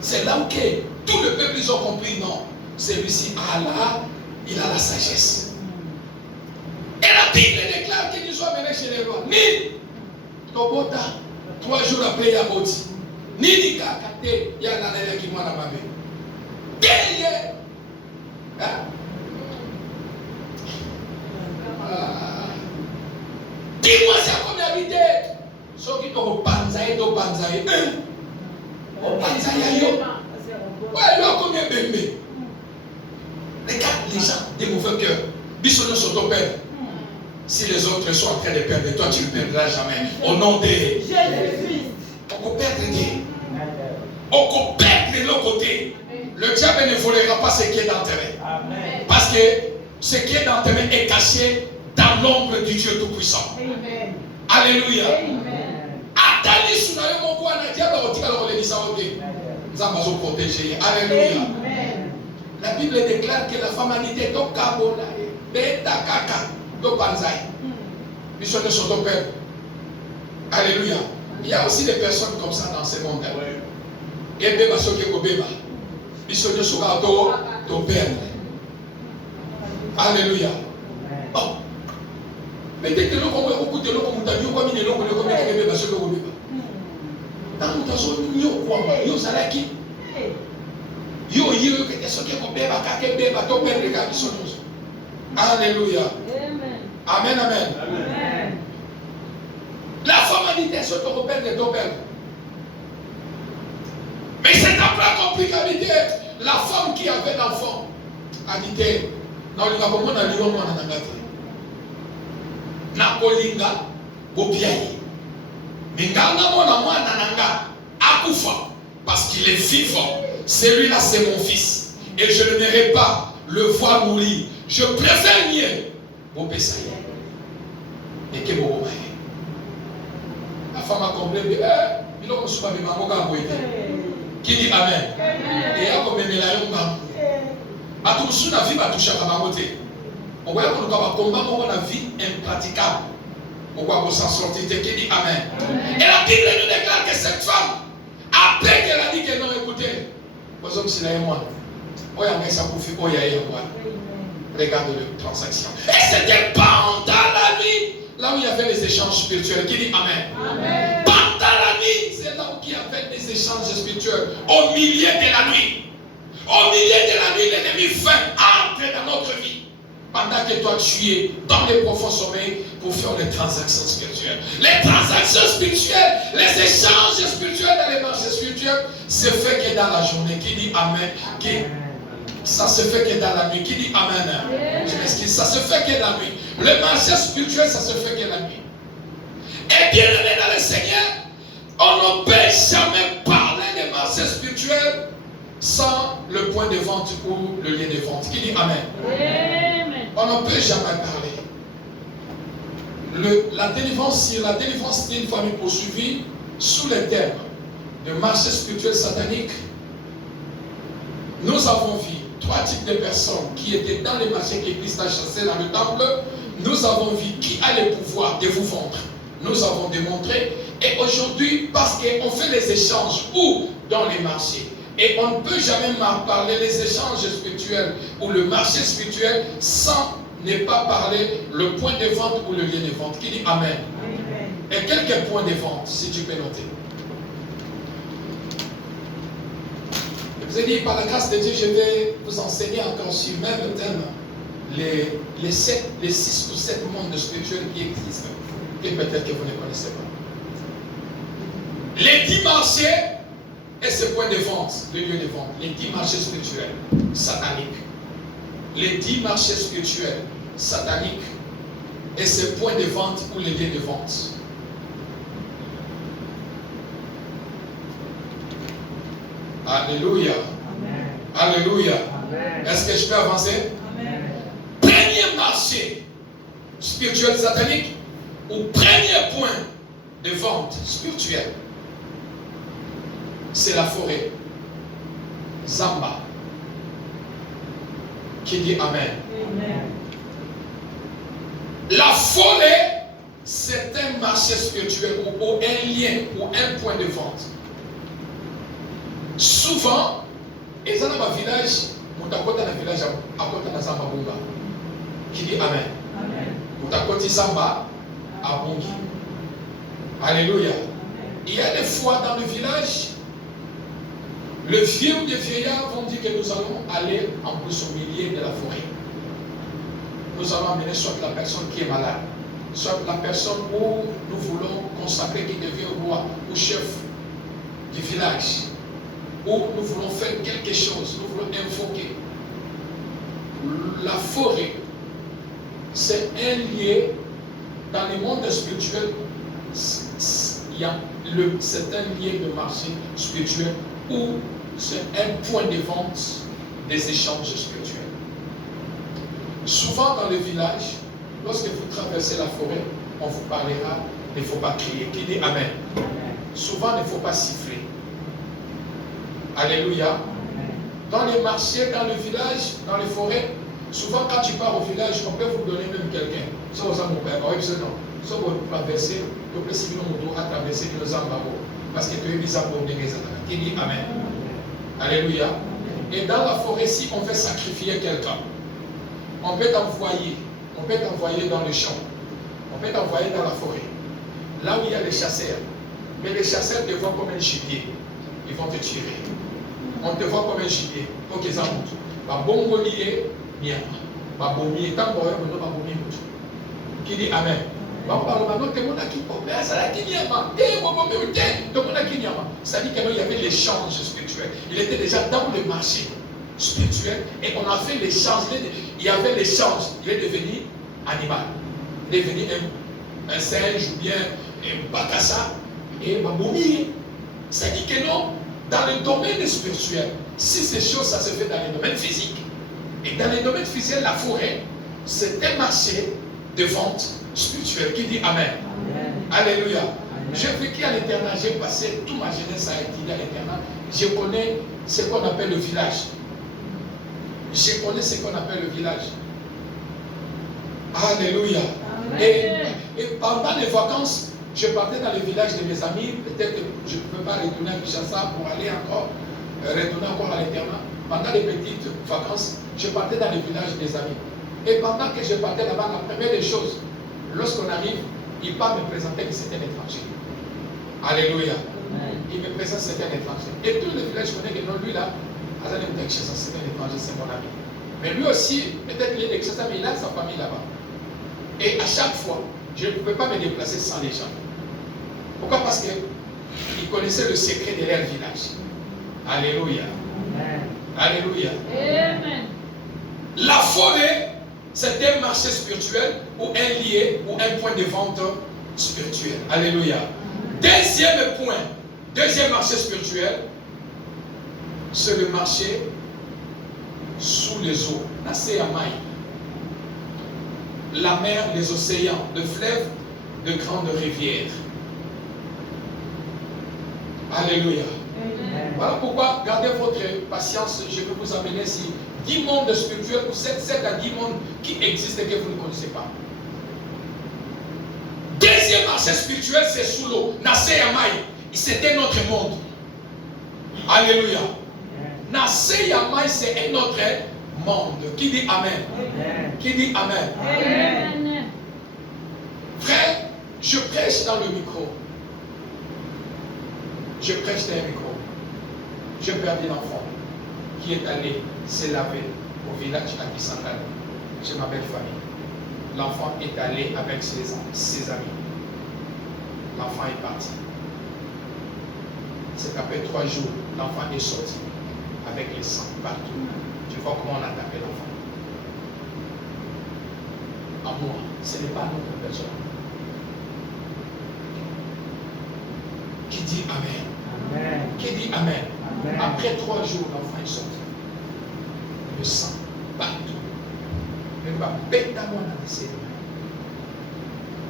C'est là où tout le peuple ils ont compris, non, celui-ci Allah, il a la sagesse. Et la Bible déclare qu'il nous soit mené chez les rois. Ni Tobota, 3 jours après, il y a Boti. Ni Nikakate, il y a l'année qui m'a namabé. Derrière. Dis-moi, c'est combien d'habité? Ceux qui ont Banzaï, do Banzaï. Au Banzaï, yo. Ouais, il y a combien de bébés? Regarde les gens, des mauvais cœurs. Bisonne sur ton père. Si les autres sont en train de perdre, toi tu ne perdras jamais. Au nom de Jésus-Christ. On peut perdre Dieu. On peut perdre de l'autre côté. Le diable ne volera pas ce qui est dans tes mains. Parce que ce qui est dans tes mains est caché dans l'ombre du Dieu Tout-Puissant. Alléluia. Attendez, si vous avez mon voix, le diable va vous protéger. Alléluia. La Bible déclare que la femme a dit Tokabona, Beta Kaka. Alléluia. Il y a aussi des personnes comme ça dans ce monde. Et bébé soké ko bébé. Bisonne soka to père. Alléluia. Oh. Mais dès que l'on beaucoup de l'eau comme t'as dit comme il est long comme bébé soké ko bébé. Dans le temps, yo quoi, yo zalaki. Yo que ce qui est comme bébé, kake bébé, to perdre les gars qui sont nous. Alléluia. Amen, amen. Amen. La femme a dit t'es sûr que repère de ton père. Mais c'est après compliqué. La femme qui avait l'enfant a dit non, il va comment na lion mwana na ngati. Na kolinga bobiayi. Minganga mwana nanga akufa parce qu'il est vivant. Celui-là c'est mon fils et je ne n'aimerais pas le voir mourir. Je préfère mieux bopesaya. Et que bon. La femme a compris, il a reçu ma maman qui dit Amen. Et il a comme mes laïons. A tout le monde a touché à ma côté. On voit que nous avons combat une vie impraticable. On voit qu'on s'en sortit qui dit Amen. Et la Bible nous déclare que cette femme, après qu'elle a dit qu'elle n'a écouté, vous hommes, c'est là et moi. Regarde les transactions. Et c'était pendant la nuit. Là où il y avait les échanges spirituels, qui dit Amen. Amen. Pendant la nuit, c'est là où il y avait des échanges spirituels. Au milieu de la nuit. Au milieu de la nuit, l'ennemi entre dans notre vie. Pendant que toi tu es dans les profonds sommeils pour faire les transactions spirituelles. Les transactions spirituelles, les échanges spirituels dans les marchés spirituels, se fait que dans la journée. Qui dit Amen. Ça se fait que dans la nuit. Qui dit Amen. Je m'excuse. Ça se fait que la nuit. Le marché spirituel, ça se fait que la nuit. Et bien aimé dans le Seigneur, on ne peut jamais parler des marchés spirituels sans le point de vente ou le lien de vente. Qui dit Amen. On ne peut jamais parler. La délivrance d'une famille poursuivie sous les termes de marché spirituel satanique. Nous avons vu 3 types de personnes qui étaient dans les marchés que Christ a chassés dans le temple. Nous avons vu qui a le pouvoir de vous vendre. Nous avons démontré. Et aujourd'hui, parce qu'on fait les échanges ou dans les marchés, et on ne peut jamais parler les échanges spirituels ou le marché spirituel sans ne pas parler le point de vente ou le lien de vente. Qui dit Amen. Et quelques points de vente, si tu peux noter. Je vous ai dit, par la grâce de Dieu, je vais vous enseigner encore sur même le thème, les 6 ou 7 mondes spirituels qui existent, et peut-être que vous ne connaissez pas. Les 10 marchés et ce point de vente, le lieu de vente, les 10 marchés spirituels sataniques. Les 10 marchés spirituels sataniques et ce point de vente ou les lieux de vente. Alléluia. Amen. Alléluia. Est-ce que je peux avancer? Amen. Premier marché spirituel satanique ou premier point de vente spirituelle, c'est la forêt. Zamba. Qui dit Amen. Amen. La forêt, c'est un marché spirituel ou un lien ou un point de vente. Souvent, et dans ma village, mutakota na village à côté de Zamba Bunga. Qui dit Amen. Amen. Mutakoti Zamba à Bungi. Alléluia. Il y a des fois dans le village, le vieux ou les vieillards vont dire que nous allons aller en plus au milieu de la forêt. Nous allons amener soit la personne qui est malade, soit la personne où nous voulons consacrer qui devient roi ou chef du village, où nous voulons faire quelque chose, nous voulons invoquer. La forêt, c'est un lieu dans le monde spirituel, c'est un lieu de marché spirituel où c'est un point de vente des échanges spirituels. Souvent dans le village, lorsque vous traversez la forêt, on vous parlera, il ne faut pas crier. Qui dit Amen. Souvent, il ne faut pas siffler. Alléluia. Dans les marchés, dans le village, dans les forêts, souvent quand tu pars au village, on peut vous donner même quelqu'un. Ça, vous avez mon père. Oui, c'est non. Ça, vous traversez, vous pouvez si vous à traverser nos embarbos. Parce que tu es mis à pour des raisons. Qui dit Amen. Alléluia. Et dans la forêt, si on veut sacrifier quelqu'un, on peut t'envoyer dans le champ, on peut t'envoyer dans la forêt, là où il y a les chasseurs, Mais les chasseurs te voient comme un gibier. Ils vont te tirer. On te voit comme un gibier. Donc ils en montent. Ma bongo lié, mien. Ma bomi, tant qu'on a ma bomi. Qui dit Amen. C'est-à-dire qu'il y avait l'échange spirituel. Il était déjà dans le marché spirituel et on a fait l'échange. Il y avait l'échange. Il est devenu animal. Il est devenu un singe ou bien un bacassa et ma boumi. C'est-à-dire que non, dans le domaine spirituel, si ces choses, ça se fait dans le domaine physique. Et dans le domaine physique, la forêt, c'est un marché de vente spirituelle. Qui dit Amen. Amen. Alléluia. J'ai vécu à l'internat, j'ai passé toute ma jeunesse à étudier à l'internat. Je connais ce qu'on appelle le village. Je connais ce qu'on appelle le village. Alléluia. Et pendant les vacances, je partais dans le village de mes amis. Peut-être que je ne peux pas retourner à Kinshasa pour aller retourner encore à l'internat. Pendant les petites vacances, je partais dans le village des amis. Et pendant que je partais là-bas, la première des choses, lorsqu'on arrive, il part me présenter que c'était un étranger. Alléluia. Il me présente que c'était un étranger. Et tout le village connaît que non, lui là, c'est un étranger, c'est mon ami. Mais lui aussi, peut-être qu'il est d'Excessa, mais il a sa famille là-bas. Et à chaque fois, je ne pouvais pas me déplacer sans les gens. Pourquoi? Parce qu'ils connaissaient le secret de leur village. Alléluia. Alléluia. Amen. La forêt, c'est un marché spirituel ou un lieu ou un point de vente spirituel. Alléluia. Deuxième point, deuxième marché spirituel, c'est le marché sous les eaux. Naséamaï. La mer, les océans, le fleuve, de grandes rivières. Alléluia. Amen. Voilà pourquoi, gardez votre patience, je vais vous amener ici 10 mondes spirituels ou 7 à 10 mondes qui existent et que vous ne connaissez pas. Deuxième marché spirituel, c'est sous l'eau. Naséamaï. C'est un autre monde. Alléluia. Naséamaï, c'est un autre monde. Qui dit Amen? Amen. Qui dit Amen? Amen. Frère, je prêche dans le micro. Je prêche dans le micro. J'ai perdu l'enfant qui est allé se laver au village à Kisangani, chez ma belle famille. L'enfant est allé avec ses amis. L'enfant est parti. C'est qu'après 3 jours, l'enfant est sorti avec les sangs partout. Tu vois comment on a tapé l'enfant. À moi, ce n'est pas notre personne. Qui dit Amen? Amen. Qui dit Amen? Amen. Après 3 jours, l'enfant est sorti. Le sang partout. Mais ma bête à moi dans les séries.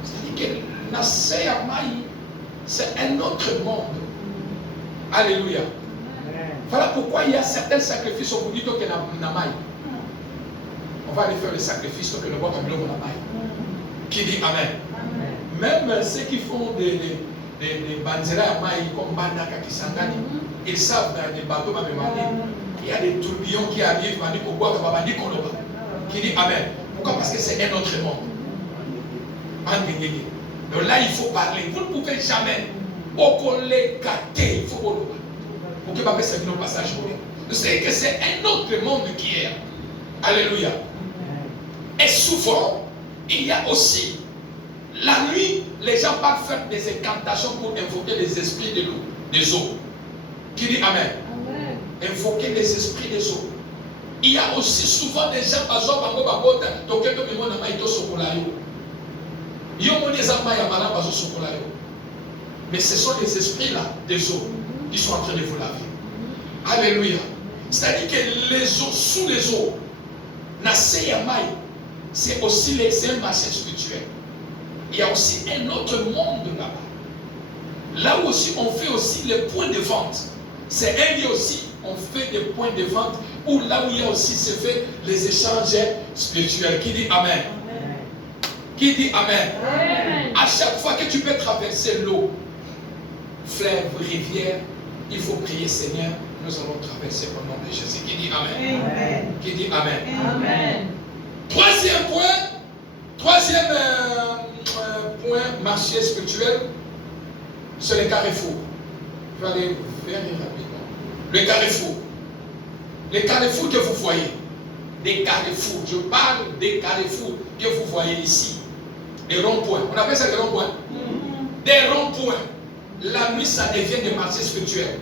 C'est-à-dire que Naséamaï, c'est un autre monde. Alléluia. Amen. Voilà pourquoi il y a certains sacrifices au bout du temps que Namaï. On va aller faire le sacrifice que le roi comme l'homme Namaï. Qui dit Amen? Amen. Même ceux qui font des banzera à maï comme Bandaka Kisangani, ils savent dans des bateaux, il y a des tourbillons qui arrivent, qui dit Amen. Pourquoi? Parce que c'est un autre monde. Donc là, il faut parler. Vous ne pouvez jamais les gâter. Il faut pour que vous puissiez nos passages. Vous savez que c'est un autre monde qui est. Alléluia. Et souvent, il y a aussi la nuit, les gens partent faire des incantations pour invoquer les esprits de l'eau, des eaux. Qui dit Amen? Amen. Invoquer les esprits des eaux. Il y a aussi souvent des gens, par exemple, mais ce sont les esprits là, des eaux, qui sont en train de vous laver. Alléluia. C'est-à-dire que les eaux, sous les eaux, Naséamaï, c'est aussi un marché spirituel. Il y a aussi un autre monde là-bas. Là où aussi on fait aussi les points de vente. C'est un lieu aussi, on fait des points de vente où là où il y a aussi se fait les échanges spirituels. Qui dit Amen? Amen. Qui dit Amen? Amen. À chaque fois que tu peux traverser l'eau, fleuve, rivière, il faut prier Seigneur, nous allons traverser au nom de Jésus. Qui dit Amen? Amen. Qui dit Amen? Amen. Troisième point, marché spirituel, c'est le carrefour. Je vais aller very rapidement. Le carrefour. Les carrefours que vous voyez. Des carrefours. Je parle des carrefours que vous voyez ici. Des ronds-points. On appelle ça des ronds-points. Des ronds-points. La nuit, ça devient des marchés spirituels.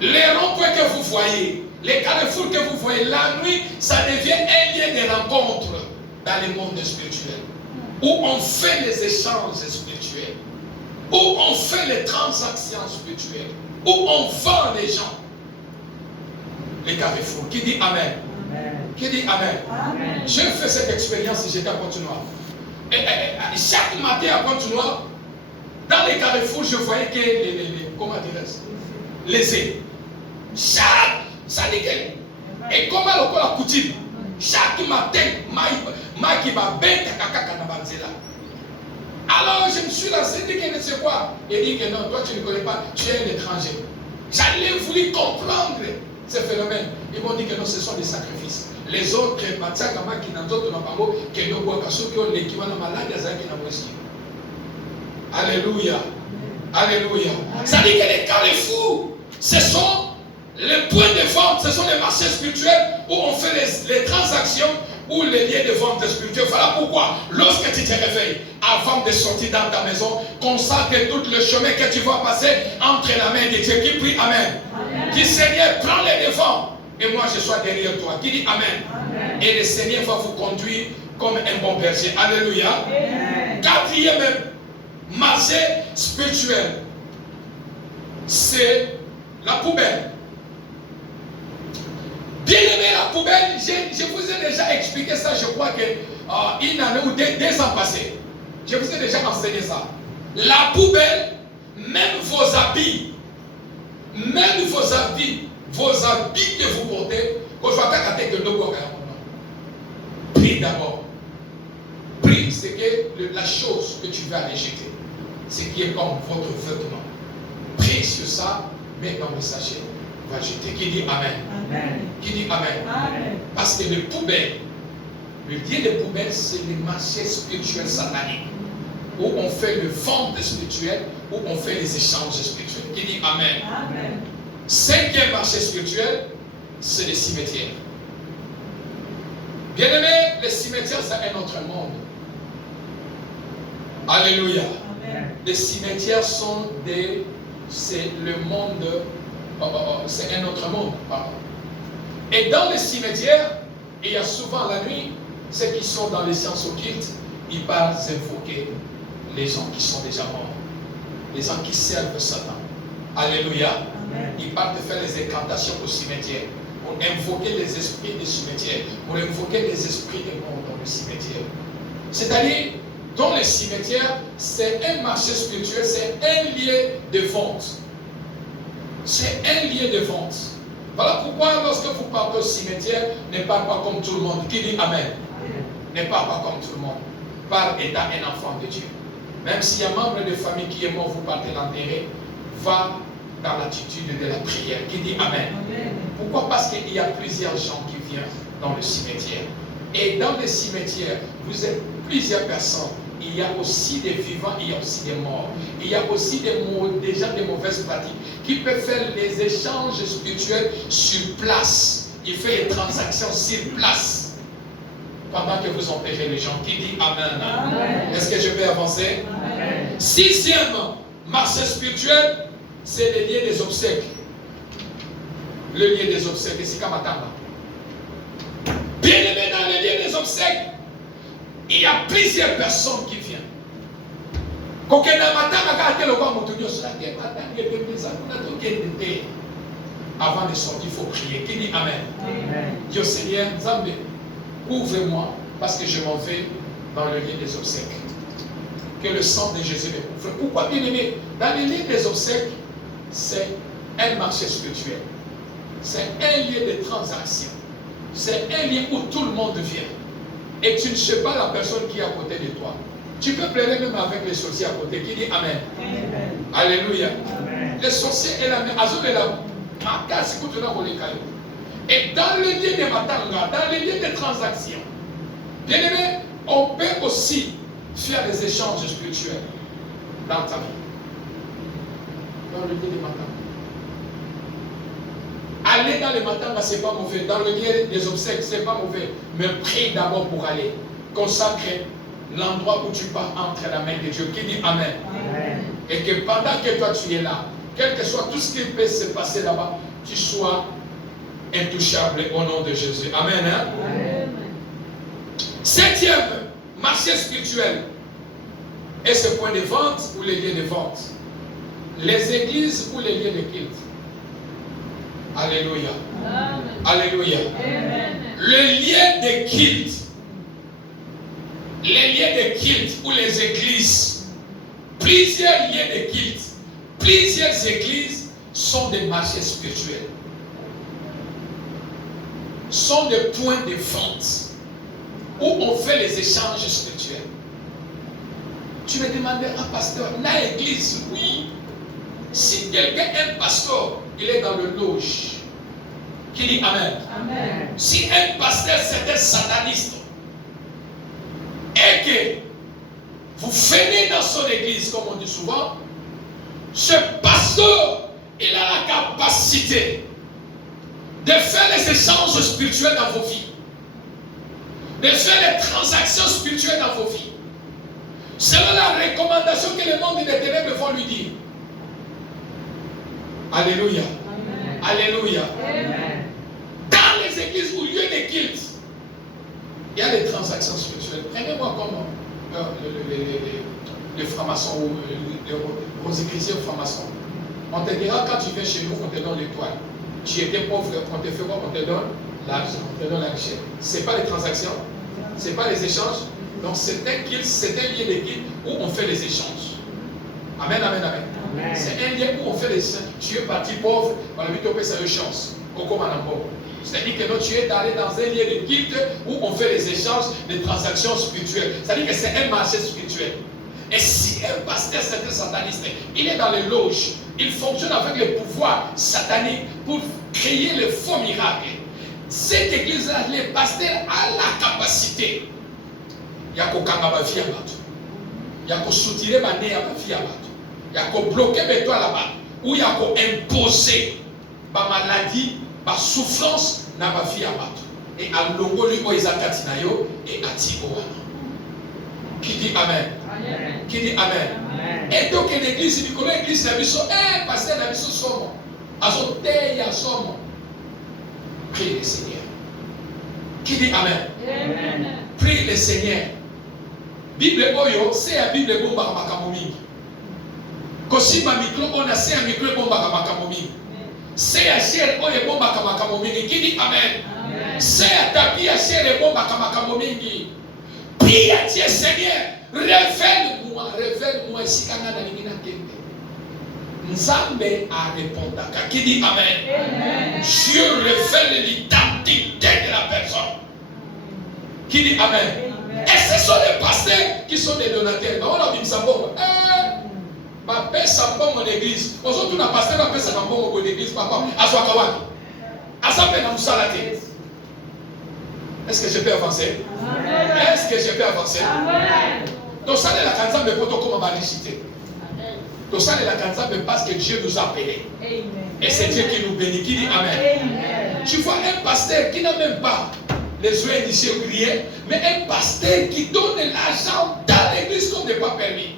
Les ronds-points que vous voyez, les carrefours que vous voyez, la nuit, ça devient un lieu de rencontre dans le monde spirituel. Où on fait les échanges spirituels. Où on fait les transactions spirituelles. Où on vend les gens. Les carrefours. Qui dit Amen? Amen. Qui dit Amen? Amen. J'ai fait cette expérience, j'étais à Pointe-Noire. Et chaque matin à Pointe-Noire, dans les carrefours, je voyais que comment dirais-je, les ailes. Ça dit que, et comme la coutume, chaque matin, qui m'a bête à Kaka Kanabanzela. Alors je me suis lancé, dit que ne sais quoi. Il dit que non, toi tu ne connais pas, tu es un étranger. J'allais voulu comprendre ce phénomène. Ils m'ont dit que non, ce sont des sacrifices. Les autres, qui n'ont d'autres qui n'ont pas Alléluia. Alléluia. Ça dit que les carrefours, ce sont les points de vente, ce sont les marchés spirituels où on fait les transactions ou les liens de vente spirituelle. Voilà pourquoi, lorsque tu te réveilles, avant de sortir dans ta maison, consacre tout le chemin que tu vas passer entre la main de Dieu. Qui prie Amen. Amen. Qui Seigneur, prends les devants et moi je sois derrière toi. Qui dit Amen. Amen. Et le Seigneur va vous conduire comme un bon berger. Alléluia. Amen. Quatrième marché spirituel, c'est la poubelle. Bien aimé, la poubelle, je vous ai déjà expliqué ça, je crois qu'une année ou deux ans passés. Je vous ai déjà enseigné ça. La poubelle, même vos habits que vous portez, prie d'abord. Prie, c'est que la chose que tu vas aller jeter, c'est qui est comme votre vêtement. Prie sur ça, mets dans le sachet, va jeter. Qui dit Amen? Amen. Qui dit Amen? Amen. Parce que les poubelles, le lieu des poubelles, c'est les marchés spirituels sataniques, où on fait le vente spirituel, où on fait les échanges spirituels. Qui dit Amen? Amen. Cinquième marché spirituel, c'est les cimetières. Bien aimé, les cimetières, c'est un autre monde. Alléluia. Amen. Les cimetières c'est le monde, c'est un autre monde. Pardon. Et dans les cimetières, il y a souvent la nuit, ceux qui sont dans les sciences occultes, ils partent invoquer les gens qui sont déjà morts, les gens qui servent Satan. Alléluia. Amen. Ils partent faire les incantations au cimetière, pour invoquer les esprits des cimetières, pour invoquer les esprits des morts dans le cimetière. C'est-à-dire, dans les cimetières, c'est un marché spirituel, c'est un lieu de vente. C'est un lieu de vente. Voilà pourquoi lorsque vous partez au cimetière, ne parlez pas comme tout le monde. Qui dit Amen? Ne parle pas comme tout le monde. Parle étant un enfant de Dieu. Même s'il y a un membre de famille qui est mort, vous partez l'enterrer, va dans l'attitude de la prière. Qui dit Amen? Amen. Pourquoi? Parce qu'il y a plusieurs gens qui viennent dans le cimetière. Et dans les cimetières, vous êtes plusieurs personnes. Il y a aussi des vivants, il y a aussi des morts. Il y a aussi des gens de mauvaises pratiques qui peuvent faire les échanges spirituels sur place. Il fait les transactions sur place. Pendant que vous enterrez les gens. Qui dit Amen? Amen. Est-ce que je vais avancer? Amen. Sixième marché spirituel, c'est le lieu des obsèques. Le lieu des obsèques, c'est Kamatamba. Bien aimé, dans le lieu des obsèques, il y a plusieurs personnes qui viennent. Avant de sortir, il faut prier. Qui dit Amen? Amen. Dieu Seigneur, Zambé, ouvre-moi parce que je m'en vais dans le lieu des obsèques. Que le sang de Jésus me couvre. Pourquoi, bien aimé? Dans le lieu des obsèques, c'est un marché spirituel. C'est un lieu de transaction. C'est un lieu où tout le monde vient. Et tu ne sais pas la personne qui est à côté de toi. Tu peux plaider même avec les sorciers à côté. Qui dit Amen? Amen. Alléluia. Amen. Les sorciers et la main. Et dans le lieu de matanga, dans le lieu de transaction, bien aimé, on peut aussi faire des échanges spirituels. dans ta vie. Dans le lieu des matins. Aller dans les matins, ce n'est pas mauvais. Dans le lieu des obsèques, ce n'est pas mauvais. Mais prie d'abord pour aller. Consacre l'endroit où tu pars entre la main de Dieu. Qui dit Amen. Amen. Et que pendant que toi tu es là, quel que soit tout ce qui peut se passer là-bas, tu sois intouchable au nom de Jésus. Amen. Hein? Amen. Septième marché spirituel. Et ce point de vente ou les lieux de vente. Les églises ou les lieux de culte. Alléluia. Amen. Alléluia. Amen. Le lieu de culte. Les lieux de culte ou les églises. Plusieurs lieux de culte. Plusieurs églises sont des marchés spirituels. Sont des points de vente où on fait les échanges spirituels. Tu me demandais, un pasteur, la église, oui. Si quelqu'un est un pasteur, il est dans le loge. Qui dit Amen. Amen. Si un pasteur c'est un sataniste et que vous venez dans son église, comme on dit souvent, ce pasteur, il a la capacité de faire les échanges spirituels dans vos vies, de faire les transactions spirituelles dans vos vies, selon la recommandation que le monde des ténèbres vont lui dire. Alléluia. Amen. Alléluia. Amen. Dans les églises ou lieux de culte, il y a des transactions spirituelles. Prenez-moi comme les francs-maçons ou les rosicruciens francs-maçons. On te dira quand tu viens chez nous, on te donne l'étoile. Tu étais pauvre, on te fait quoi? On te donne l'argent, on te donne la richesse. Ce n'est pas les transactions, ce n'est pas les échanges. Donc c'est un culte, c'est un lieu de culte où on fait les échanges. Amen, amen, amen. Amen. C'est un lieu où on fait les échanges. Tu es parti pauvre, on a vu que ça une chance. C'est-à-dire que tu es allé dans un lieu de culte où on fait les échanges, les transactions spirituelles. C'est-à-dire que c'est un marché spirituel. Et si un pasteur c'est un sataniste, il est dans les loges, il fonctionne avec le pouvoir satanique pour créer le faux miracle. Cette église-là, le pasteur a la capacité. Il y a qu'au kangaba vie à battre. Il y a qu'au soutirer ma nez à ma vie à battre. Il y a qu'au bloquer mes toits là-bas. Ou il y a qu'au imposer ma maladie, ma souffrance dans ma vie à battre. Et à longo lui, Isaac Tinayo et à Tiboana. Qui dit Amen? Amen. Qui dit Amen? Amen. Et donc l'église, il dit l'église n'a pas un pasteur n'a pas son azote ya somo. Prie le Seigneur. Qui dit Amen? Amen. Prie le Seigneur. Bible oyo, c'est la Bible bomba makamomi. Kosi ma micro, on a c'est un micro bomba makamomi. C'est la chair oyo bomba makamomi. Qui dit Amen? Amen. C'est la tapis à chair bomba makamomi. Prie à Dieu Seigneur. Révèle-moi si kana na lingina kende. Nzambe a répondu. Qui dit Amen? Amen. Dieu révèle l'identité de la personne. Qui dit Amen? Amen. Et ce sont les pasteurs qui sont des donateurs. On a dit Sambon. Ma paix Sambon en église. Aujourd'hui, on a pasteur ma paix Sambon en église. Papa, Aswakawaki. Asape na Moussalate. Est-ce que je peux avancer? Amen. Est-ce que je peux avancer? Amen. Donc ça, la canza me poto comme ma réciter. Donc ça, la canza me parce que Dieu nous a appelés. Amen. Et c'est Dieu qui nous bénit. Qui dit Amen? Amen. Tu vois un pasteur qui n'a même pas les yeux initiés ou priés, mais un pasteur qui donne l'argent dans l'église comme n'est pas permis.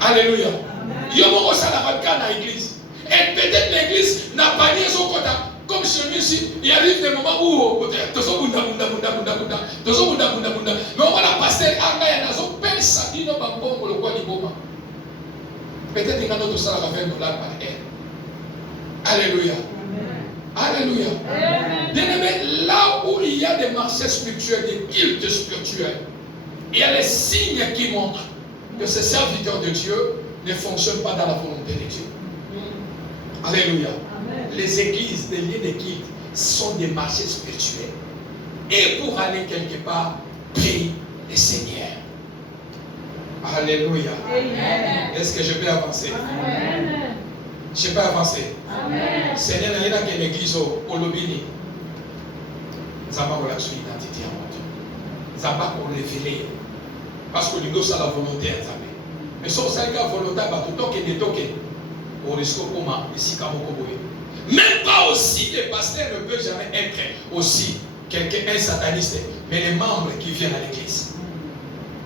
Alléluia. Il y a un moment où ça n'a pas dans l'église. Et peut-être l'église n'a pas lié son quota. Comme chez nous ici, il arrive des moments où mais on va la passer à Nayazo, pensa, il n'a pas bon le quoi du moment. Peut-être qu'il y a d'autres salles à faire $1 par heure. Alléluia. Alléluia. Bien-aimé, là où il y a des marchés spirituels, des cultes spirituels, il y a les signes qui montrent que ces serviteurs de Dieu ne fonctionnent pas dans la volonté de Dieu. Alléluia. Les églises, les lieux de culte sont des marchés spirituels. Et pour aller quelque part, prie le Seigneur. Alléluia. Amen. Est-ce que je peux avancer? Amen. Je peux avancer. Amen. Seigneur, il y a une église au Lobini. Nous avons la son identité en Dieu. Nous avons révélé. Parce que nous avons la volonté à Zambé. Mais si on s'est volontaire, on risque même pas aussi, les pasteurs ne peuvent jamais être aussi un sataniste, mais les membres qui viennent à l'église.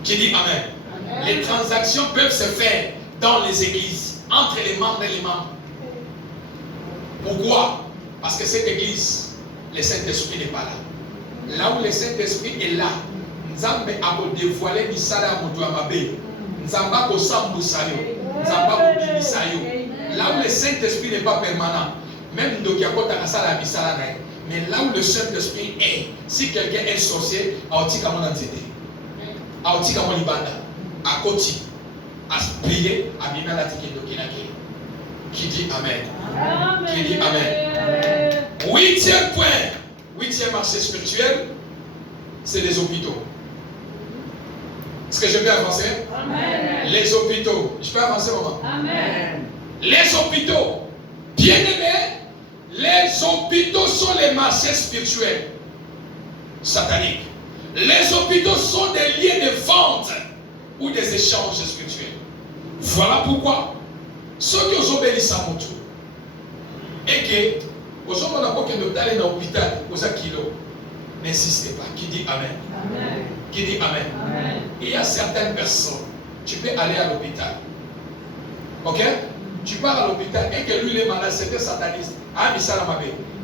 Qui dit Amen. Amen. Les transactions peuvent se faire dans les églises, entre les membres et les membres. Pourquoi? Parce que cette église, le Saint-Esprit n'est pas là. Là où le Saint-Esprit est là, Nzambe a dévoilé Misala Moutouamabe. Nzamba ko Sambusayo. Nzamba ko Bimisayo. Là où le Saint-Esprit n'est pas permanent, même Ndokiakota Kasala Misala Nae. Mais là où le Saint-Esprit est, si quelqu'un est sorcier, Aotika Monanzete, Aotika Monibanda, à Koti, à prier, à Bimala Tikindokinake. Qui dit Amen. Amen. Qui dit Amen. Huitième point, huitième marché spirituel, c'est les hôpitaux. Est-ce que je peux avancer? Amen. Les hôpitaux. Je peux avancer, maman? Amen. Les hôpitaux. Bien aimés, les hôpitaux sont les marchés spirituels sataniques. Les hôpitaux sont des lieux de vente ou des échanges spirituels. Voilà pourquoi ceux qui ont obéi à mon tour et que aux hommes on a pas que d'aller dans l'hôpital aux kilos, n'insistez pas. Qui dit Amen? Amen. Qui dit Amen? Amen. Il y a certaines personnes, tu peux aller à l'hôpital, ok? Tu pars à l'hôpital et que lui il est malade, c'est un sataniste.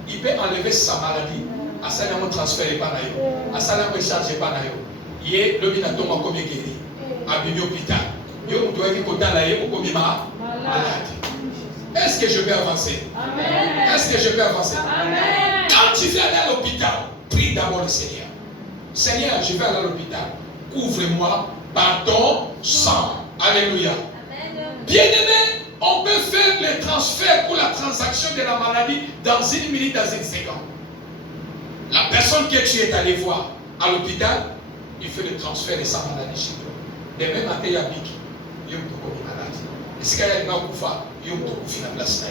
Il peut enlever sa maladie, à ça il ne transfère pas d'ailleurs, à ça il ne charge pas d'ailleurs. Il est le binaton comme guéri, à l'hôpital. Il doit être content d'ailleurs comme malade. Est-ce que je peux avancer? Amen. Est-ce que je peux avancer? Amen. Quand tu viens aller à l'hôpital, prie d'abord le Seigneur. Seigneur, je vais aller à l'hôpital. Couvre-moi par ton sang. Alléluia. Bien-aimé, on peut faire le transfert ou la transaction de la maladie dans une minute, dans une seconde. La personne que tu es allé voir à l'hôpital, il fait le transfert de sa maladie chez toi. Demain matin, il y a Biki. Il y a un peu malade. Est-ce qu'il y a un Koufa? Il y a un peu la place là.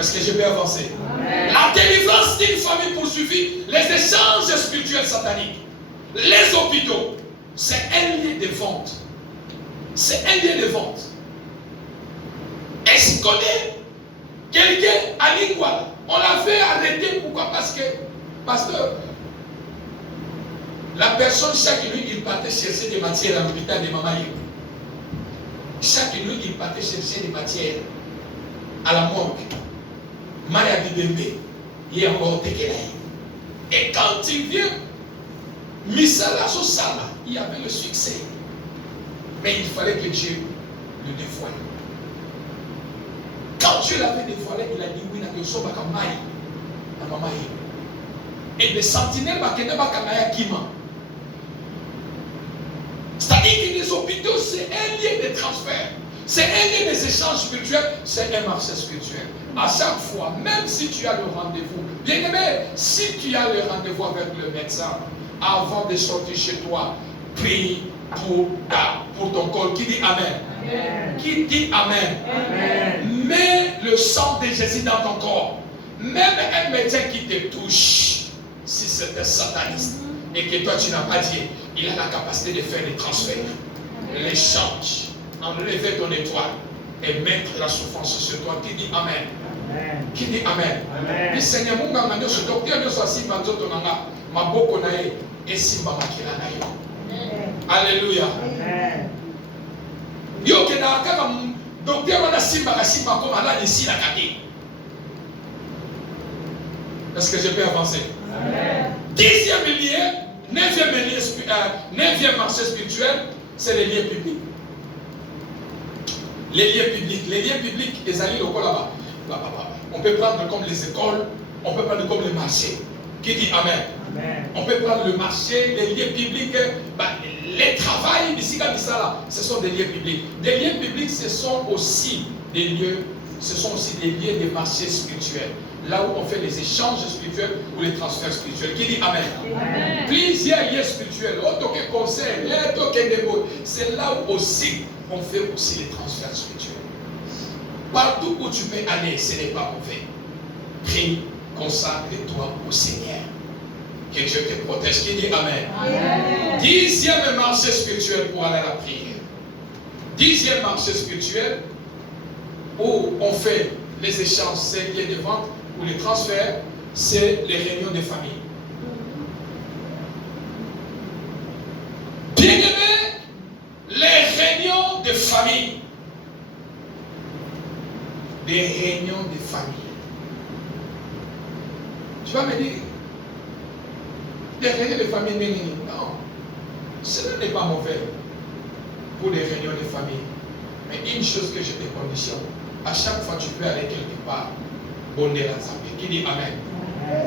Est-ce que je peux avancer? Amen. La délivrance d'une famille poursuivie, les échanges spirituels sataniques, les hôpitaux, c'est un lieu de vente. C'est un lieu de vente. Est-ce qu'on connaît quelqu'un à l'Iguala? On l'a fait arrêter. Pourquoi? Parce que, pasteur, la personne, chaque nuit, il partait chercher des matières à l'hôpital de Mamaï. Chaque nuit, il partait chercher des matières à la morgue. Maya Bibembe, il est encore Tekelaï. Et quand il vient, Misala Sosala, il y avait le succès. Mais il fallait que Dieu le dévoile. Quand Dieu l'avait dévoilé, il a dit oui, il a dit et les sentinelles c'est-à-dire que les hôpitaux, c'est un lien de transfert. C'est un lien des échanges spirituels, c'est un marché spirituel. À chaque fois, même si tu as le rendez-vous, bien aimé, si tu as le rendez-vous avec le médecin, avant de sortir chez toi, prie pour ton corps. Qui dit Amen? Amen. Qui dit Amen? Amen. Mets le sang de Jésus dans ton corps. Même un médecin qui te touche, si c'est un sataniste, et que toi tu n'as pas dit, il a la capacité de faire les transferts, l'échange, enlever ton étoile et mettre la souffrance sur toi. Qui dit Amen? Amen. Qui dit Amen? Amen. Seigneur, mon gars, ce docteur ne soit si banzo tonanga, ma boko nae et simba makila nae. Alléluia. Amen. Yo ke na kaka docteur wana simba ka simba comme malade ici la kaki. Est-ce que je peux avancer? Amen. 10e lieu, 9e marché spirituel, c'est les lieux publics. Les lieux publics. Les lieux publics, les alliés locaux là-bas. On peut prendre comme les écoles, on peut prendre comme les marchés. Qui dit Amen? Amen. On peut prendre le marché, les lieux publics, les travails, ce sont des lieux publics. Des lieux publics, ce sont aussi des lieux de marché spirituels. Là où on fait les échanges spirituels ou les transferts spirituels. Qui dit Amen? Amen. Plusieurs lieux spirituels. C'est là où aussi on fait aussi les transferts spirituels. Partout où tu peux aller, ce n'est pas mauvais. Prie, consacre-toi au Seigneur. Que Dieu te protège. Qui dit Amen? Amen. 10e marché spirituel pour aller à la prière. 10e marché spirituel, où on fait les échanges, c'est lié de vente ou les transferts, c'est les réunions de famille. Bien-aimés, les réunions de famille. Des réunions de famille. Tu vas me dire, des réunions de famille, non, ce n'est pas mauvais pour les réunions de famille. Mais une chose que je te conditionne, à chaque fois tu peux aller quelque part, bonner la Zambé. Qui dit Amen?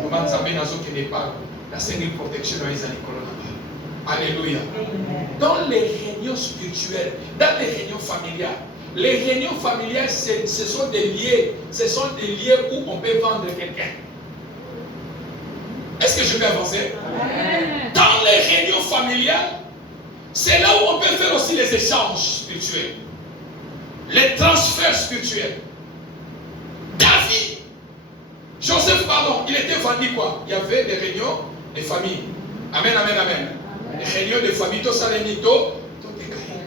Comment Zambé n'a aucun pas la single protection dans les années. Alléluia. Dans les réunions spirituelles, dans les réunions familiales, les réunions familiales, ce sont des lieux où on peut vendre quelqu'un. Est-ce que je peux avancer? Dans les réunions familiales, c'est là où on peut faire aussi les échanges spirituels, les transferts spirituels. David, Joseph, pardon, il était vendu quoi? Il y avait des réunions de famille. Amen, amen, amen. Les réunions de famille, tout ça, les mythos, tout est caillé.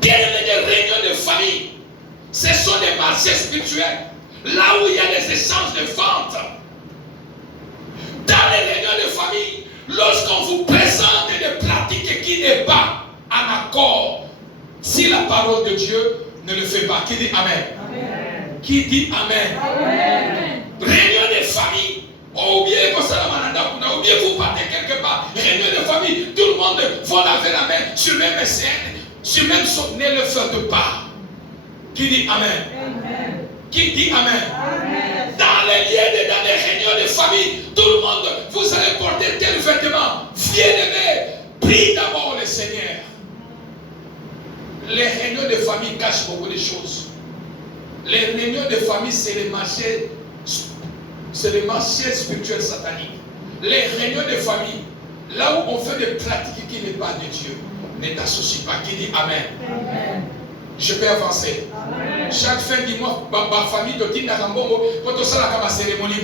Bien aimé, des réunions de famille, ce sont des marchés spirituels, là où il y a les échanges de vente. Dans les réunions de famille, lorsqu'on vous présente des pratiques qui n'est pas en accord, si la parole de Dieu ne le fait pas, qui dit Amen? Amen. Qui dit Amen? Amen. Réunion de famille, oubliez que ça la oubliez vous partez quelque part, réunion de famille, tout le monde va laver la main sur le même scène, sur le même sonnet le feu de part. Qui dit Amen? Amen. Qui dit Amen? Amen. Dans les lieux, dans les réunions de famille, tout le monde, vous allez porter tel vêtement. Bien-aimé, prie d'abord le Seigneur. Les réunions de famille cachent beaucoup de choses. Les réunions de famille, c'est les marchés spirituels sataniques. Les réunions de famille, là où on fait des pratiques qui n'est pas de Dieu, ne t'associe pas. Qui dit Amen? Amen. Je peux avancer. Amen. Chaque fin du mois, ma famille de Tinarambongo, quand on s'en a cérémonie,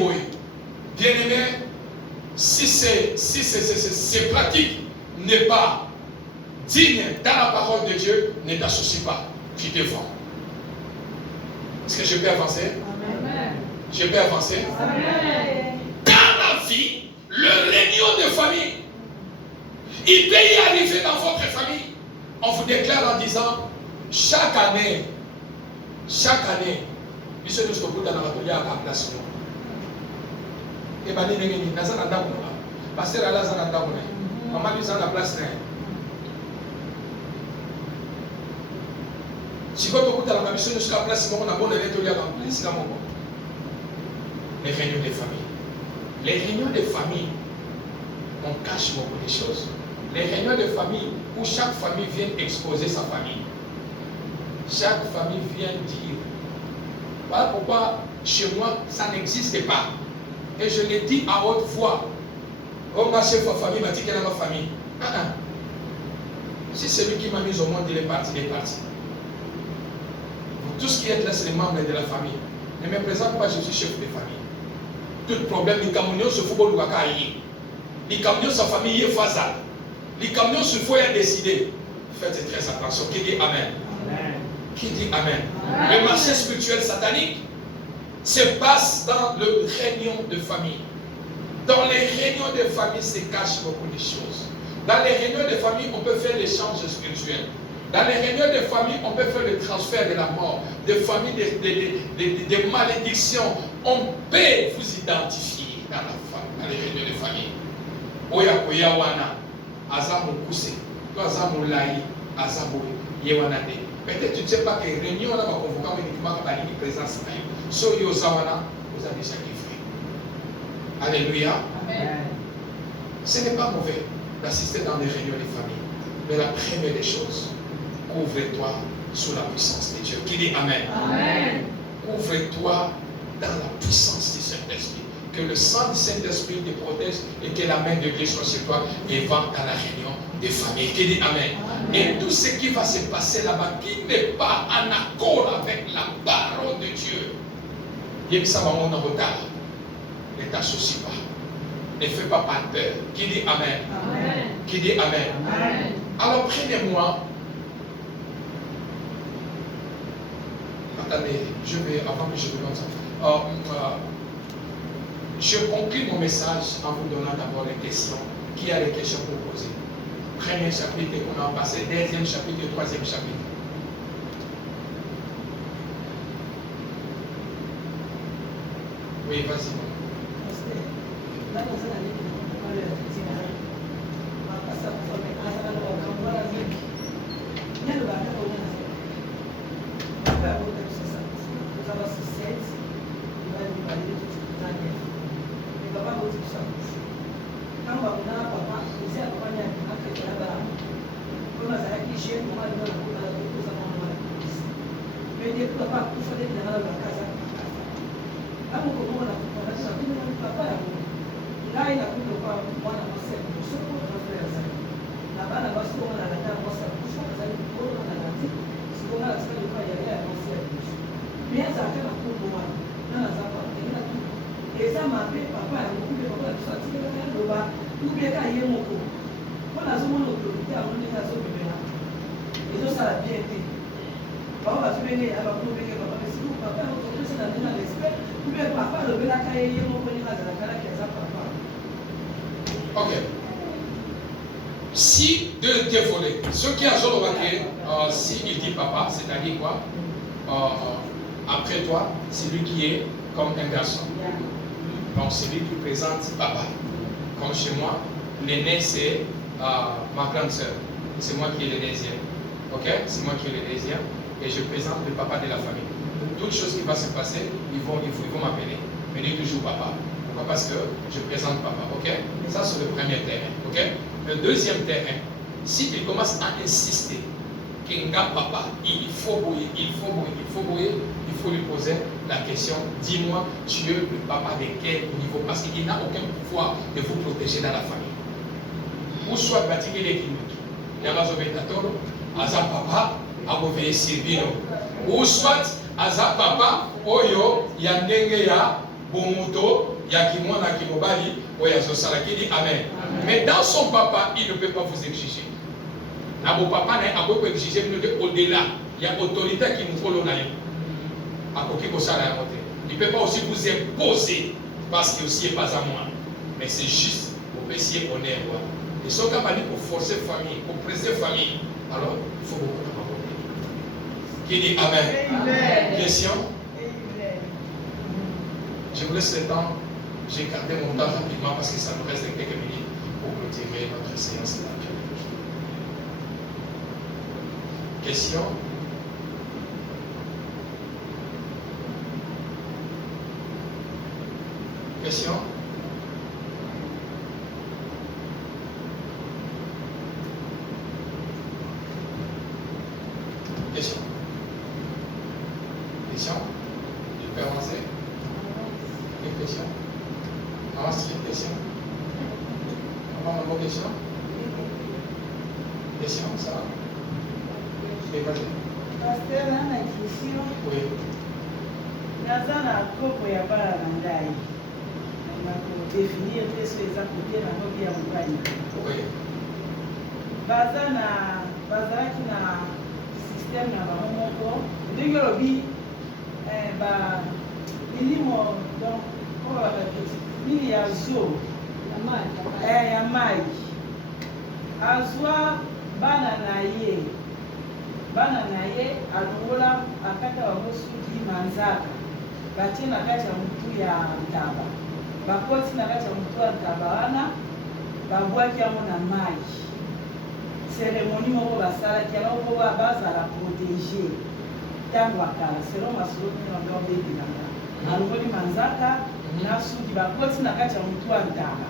bien aimé, si ces pratiques n'est pas digne dans la parole de Dieu, ne t'associe pas. Tu te vends. Est-ce que je peux avancer? Amen. Je peux avancer? Amen. Dans la vie, le réunion de famille, il peut y arriver dans votre famille. On vous déclare en disant, chaque année, il se dit que dans la place. Et bien, il y a un pasteur à la maman lui a la place. Si vous avez la mission jusqu'à la place, on a bon élève dans les réunions de famille. Les réunions de famille, on cache beaucoup de choses. Les réunions de famille où chaque famille vient exposer sa famille. Chaque famille vient dire, voilà pourquoi chez moi ça n'existe pas. Et je l'ai dit à haute voix. Oh, ma chef de famille m'a dit qu'elle est ma famille. Si celui qui m'a mis au monde, il est parti, il est parti. Tout ce qui est là, c'est les membres de la famille. Ne me présente pas, je suis chef de famille. Tout problème, les camions se font au Wakaï. Les camions, sa famille est faisable. Les camions se font décider. Faites très attention. Qui dit Amen? Amen. Qui dit Amen? Amen. Le marché spirituel satanique se passe dans le réunion de famille. Dans les réunions de famille se cachent beaucoup de choses. Dans les réunions de famille, on peut faire l'échange spirituel. Dans les réunions de famille, on peut faire le transfert de la mort, de famille, des malédictions. On peut vous identifier dans les réunions de famille. Oya koya wana, azamu kuse, to azamu lai, azamu yewanade. Peut-être tu ne sais pas que réunion là va convoquer uniquement quand il y a présence. So yo zawana, vous avez déjà livré. Alléluia. Amen. Ce n'est pas mauvais d'assister dans des réunions de famille. Mais la première des choses, ouvre-toi sous la puissance de Dieu. Qui dit Amen? Amen. Ouvre-toi dans la puissance du Saint-Esprit. Que le sang du Saint-Esprit te protège et que la main de Dieu soit sur toi et va dans la réunion des familles. Qui dit Amen. Amen. Et tout ce qui va se passer là-bas, qui n'est pas en accord avec la parole de Dieu, il y a ça va en retard. Ne t'associe pas. Ne fais pas peur. Qui dit Amen? Amen. Qui dit Amen? Amen. Alors prenez-moi Attendez, avant que je vous donne ça. Je conclue mon message en vous donnant d'abord les questions. Qui a les questions pour poser? Premier chapitre, on a passé. Deuxième chapitre, troisième chapitre. Oui, vas-y. Ok. Si deux volets, ce qui a remarqué, si il dit papa, c'est-à-dire quoi? Après toi, c'est lui qui est comme un garçon. Donc c'est lui qui présente papa. Comme chez moi, l'aîné c'est ma grande soeur. C'est moi qui est le deuxième. Ok? C'est moi qui est le deuxième. Et je présente le papa de la famille. Toute chose qui va se passer, ils vont m'appeler. Mais il toujours papa. Pourquoi? Parce que je présente papa. Ok? Ça c'est le premier terrain. Ok? Le deuxième terrain, si il commence à insister qu'il n'a papa, il faut lui poser la question, dis-moi, tu es le papa de quel niveau? Parce qu'il n'a aucun pouvoir de vous protéger dans la famille. Ou soit bâtir les cliniques. Il y a un papa, à vous veiller Sylvino. Ou soit, aza papa, oyo, yandenge ya, bomoto, yakimona kimobali, oya zosalaki dit amen. Mais dans son papa, il ne peut pas vous exiger. Nabo papa n'a pas pu exiger, mais au-delà, il y a autorité qui nous colonne. Il ne peut pas aussi vous imposer parce qu'il aussi n'est pas à moi. Mais c'est juste pour essayer honneur. Et ce qu'on m'a dit pour forcer famille, pour presser famille, alors il faut beaucoup de. Qui dit amen? Amen. Question? Amen. Je vous laisse le temps. J'ai gardé mon temps rapidement parce que ça nous reste quelques minutes pour clôturer notre séance. Question? Question? Question? Question? Je peux avancer? Une question? Avance, une question? Avant ma question? Question, ça va? Pasteur, on a une question. Oui. Naza na kopo ya bala na ndai. Na définir qu'est-ce que ça côté na ngobi ya mobali. Oui. Bazalaki na système na bango moko. Ndenge lobi ba milimo donc oyo bakati mili ya zo ya mai azwa bana na ye alongola akata bango suki manzaka batie na kati ya mutu ya ntaba bakoti na kati ya mutu ya ntaba wana babwaki yango na mai cérémonie moko basalaki yango mpo bazala protégé ntango ya kala selon masolo nini babebelanga alongoli manzaka na suki bakoti na kati ya mutu ya ntaba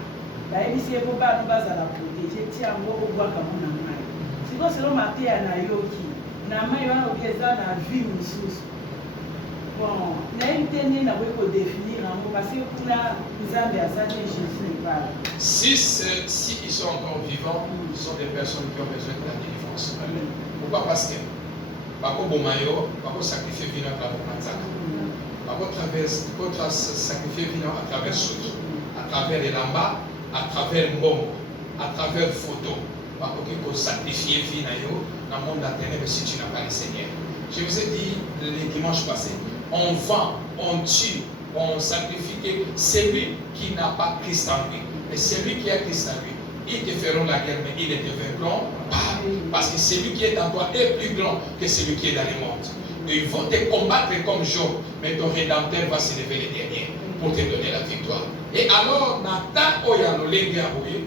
bayebisi ye mpo bano bazala protégé ti yango obwakamo na mai siko selon mateya nayoki na mai wana obi eza na vie mosusu bon nayebi te nini nakoki kodéfinir yango parce que kuna nzambe aza te jésus epala. Si ils sont encore vivants, ils sont des personnes qui ont besoin de la délivrance. Pourquoi? Parce que bako bomayo, bako sacrifier vino à travers manzaka, bako sacrifier vino à travers soki, à travers les lamba, à travers mbongo, à travers photo, bako qui sacrifier vino dans le monde intérieur si tu n'as pas le Seigneur. Je vous ai dit le dimanche passé, on vend, on tue, on sacrifie. C'est lui qui n'a pas Christ en lui. Et c'est lui qui a Christ en lui. Ils te feront la guerre, mais ils ne te vaincront pas. Parce que celui qui est en toi est plus grand que celui qui est dans le monde. Ils vont te combattre comme Job, mais ton rédempteur va se lever le dernier pour te donner la victoire. Et alors, Nathan Oya Lolenge Aboye,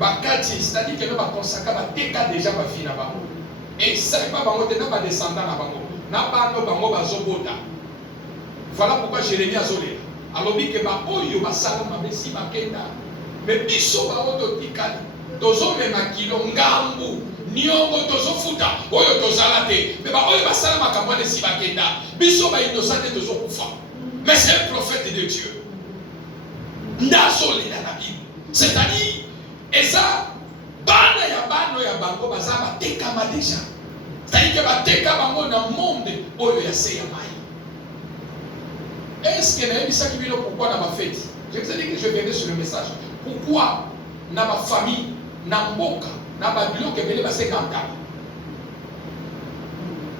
Bakati, c'est-à-dire que nous va consacrer déjà ma fille là-bas. Et ça n'est pas bango, nous va descendre là-bas. N'a no bango bazobota. Voilà pourquoi Jérémie a zolé. Alors, que Oyo Basala Mabesi Bakenda. Mais biso baoto tikali. Tozo memakilo ngambu. Niongo tozo futa. Oyo tozala te. Mais oyo basala makambo ne si bakenda. Biso ba innocent tozo kufa. Mais c'est un prophète de Dieu. Ndazoli na Bible. C'est-à-dire, et ça, bana ya bano ya bango bazaba tekama déjà. C'est-à-dire que bateka bango na monde oyo ya seya mai. Est-ce que nayebi ça qui vient pourquoi dans ma fête? Je vous ai dit que je venais sur le message. Pourquoi na ma famille, na mboka, na babilo que belé basé ganta?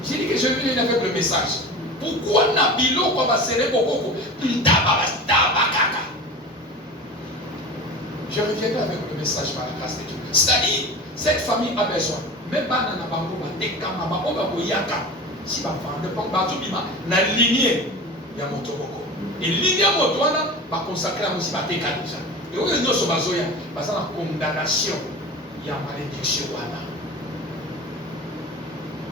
J'ai dit que je venais avec le message. Pourquoi na bilo kwa basere bokoko ntaba bastaba kaka? Je reviendrai avec le message par la grâce de Dieu. C'est-à-dire, cette famille a besoin. Même pas na bango ba tekama ba oba boyaka. Si ba vendre pas ba zobima na lignée ya motoboko. Et lignée motwana ba consacrer à aussi ba teka déjà. Et oyo nyoso bazoya basa na condamnation ya malédiction wana.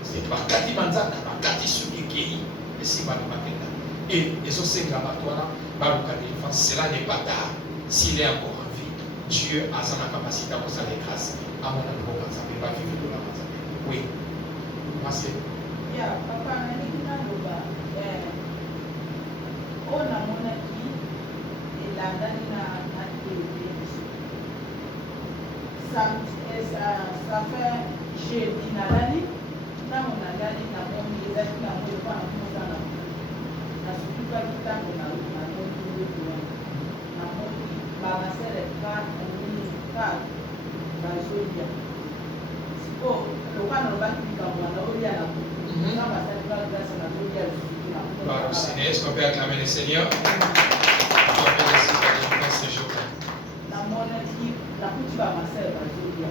C'est pas kati manzaka ba kati sukiki et si ba makenda. Et eso senga batwana ba lokali cela n'est pas tard s'il est encore en vie. Dieu a sa capacité à vous faire grâce à mon amour quand ça va vivre de la maison. Oui. Merci. Ya papa na nikina loba ona mona ki elandani na télé. Ça fait jeudi na lali na mona lali na moni ezaki na mo pa na mosala na suka kitango na moni na moni ba masere ka ni ka ba zodia siko lokana lobaki bikamwa na olia na Gloire au Seigneur. Est-ce qu'on peut acclamer le Seigneur? On peut laisser dans ce jour. La monarchie, la coutume va masser la zodia.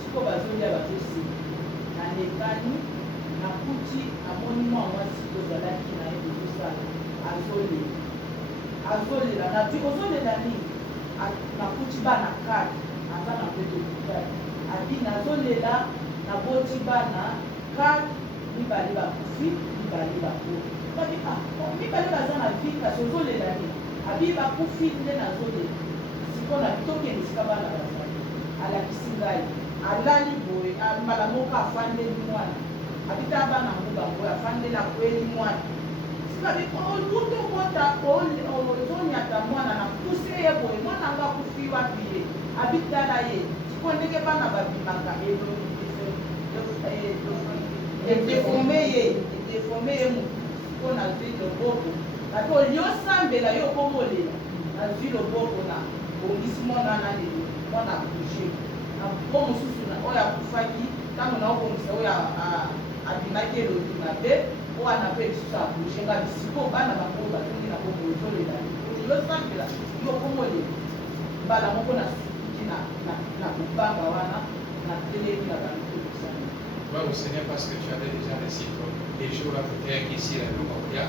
Ce qu'on va zodia va aussi. La négani, la coutume, à monument, moi, si vous allez qui n'a eu tout ça, à zoli. À zoli, la nature, aux zoli d'année, la coutume va na carte, à ça, la petite coutume. À dire, la zoli là, la boti va na carte. Mibali bakufi, mibali bakufi. Babi mibali baza na vie kasi ozolelani. Abi bakufi nde nazoleli. Sikola tokende sika bana bazali. Alakisi ngai. Alali boye, mbala moko afandeli mwana. Abita bana nguba boye afandela kweli mwana. Sikabi oluto kota ozonyata mwana na puse ye boye mwana nga kufi wapi ye. Abitala ye. Sikondeke bana babimaka eloni. Déformé pour la vie de Bobo. La polio sambela yo komole. La vie de Bobo na. Bonissement na na de. On a bougé. Na bomo susu na oya kufaki. Kama na obo msa oya abimake lo dimabe. O ana pe susu a bougé. Nga bisiko bana bako batundi na bobo zole la. Polio sambela yo komole. Bala moko na suki na kubanga wana na télé na bantu. Gloire au Seigneur parce que tu avais déjà récité les jours à côté ici à Louvain. Et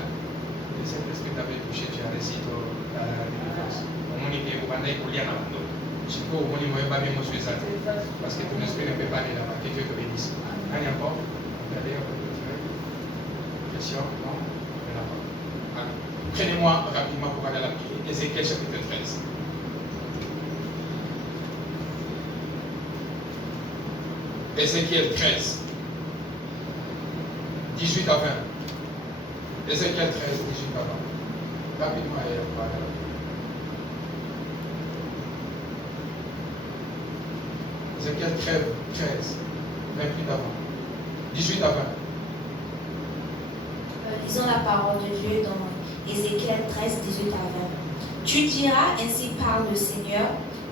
c'est parce que tu avais touché, tu as récité la délivrance. Au moins, il y a un bandai pour lire dans le dos. Je peux au moins pas bien me suivre parce que ton esprit ne peut pas aller là-bas. Que Dieu te bénisse. Allez encore. Regardez, on peut continuer. Question? Non? Prenez-moi rapidement pour aller à la prière. Ézéchiel chapitre 13. Ézéchiel 13. 18 à 20. Ézéchiel 13, 18 à 20. Rapidement, et on va aller. Ézéchiel 13, 28 à 20. 18 à 20. Lisons la parole de Dieu dans Ézéchiel 13, 18 à 20. Tu diras, ainsi parle le Seigneur,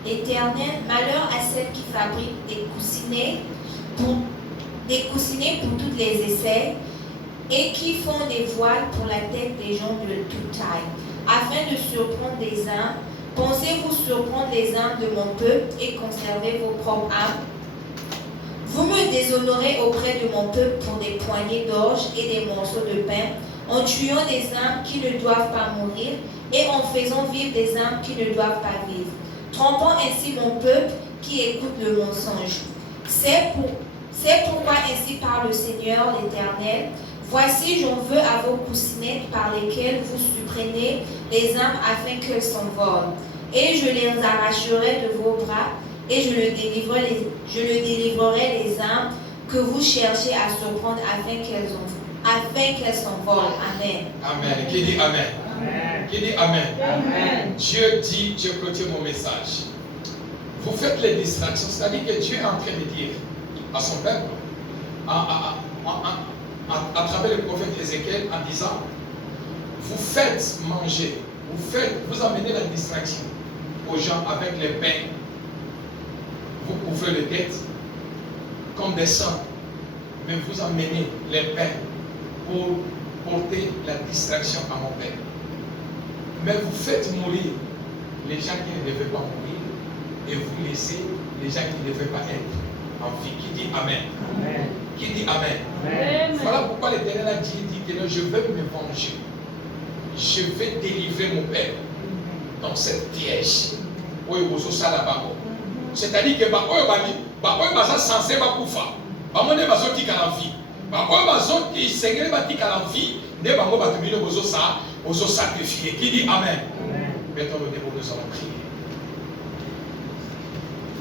l'Éternel, malheur à celle qui fabrique des coussinets pour des coussinets pour toutes les aisselles et qui font des voiles pour la tête des gens de toute taille, afin de surprendre des âmes. Pensez-vous surprendre les âmes de mon peuple et conserver vos propres âmes? Vous me déshonorez auprès de mon peuple pour des poignées d'orge et des morceaux de pain, en tuant des âmes qui ne doivent pas mourir et en faisant vivre des âmes qui ne doivent pas vivre, trompant ainsi mon peuple qui écoute le mensonge. C'est pourquoi ainsi parle le Seigneur l'Éternel. Voici, j'en veux à vos coussinettes par lesquelles vous supprenez les âmes afin qu'elles s'envolent. Et je les arracherai de vos bras et je délivrerai les âmes que vous cherchez à surprendre afin qu'elles s'envolent. Amen. Amen. Qui dit Amen? Amen. Qui dit Amen? Amen. Dieu dit, je clôture mon message. Vous faites les distractions, c'est-à-dire que Dieu est en train de dire à son peuple, à travers le prophète Ézéchiel, en disant, vous faites manger, vous amenez la distraction aux gens avec les pains, vous couvrez les têtes comme des saints, mais vous amenez les pains pour porter la distraction à mon Père. Mais vous faites mourir les gens qui ne devaient pas mourir et vous laissez les gens qui ne devaient pas être en vie. Qui dit Amen? Amen. Qui dit Amen? Amen. Voilà pourquoi l'Éternel a dit que non, je vais me venger. Je vais délivrer mon Père dans cette piège. C'est-à-dire que c'est censé koufa. Bamone bazo tika la vie. Bakoy bazo ki sengeli batika la vie. Ne bango batumile bozo sacrifier. Qui dit Amen? Amen. Mettons le début, nous allons prier.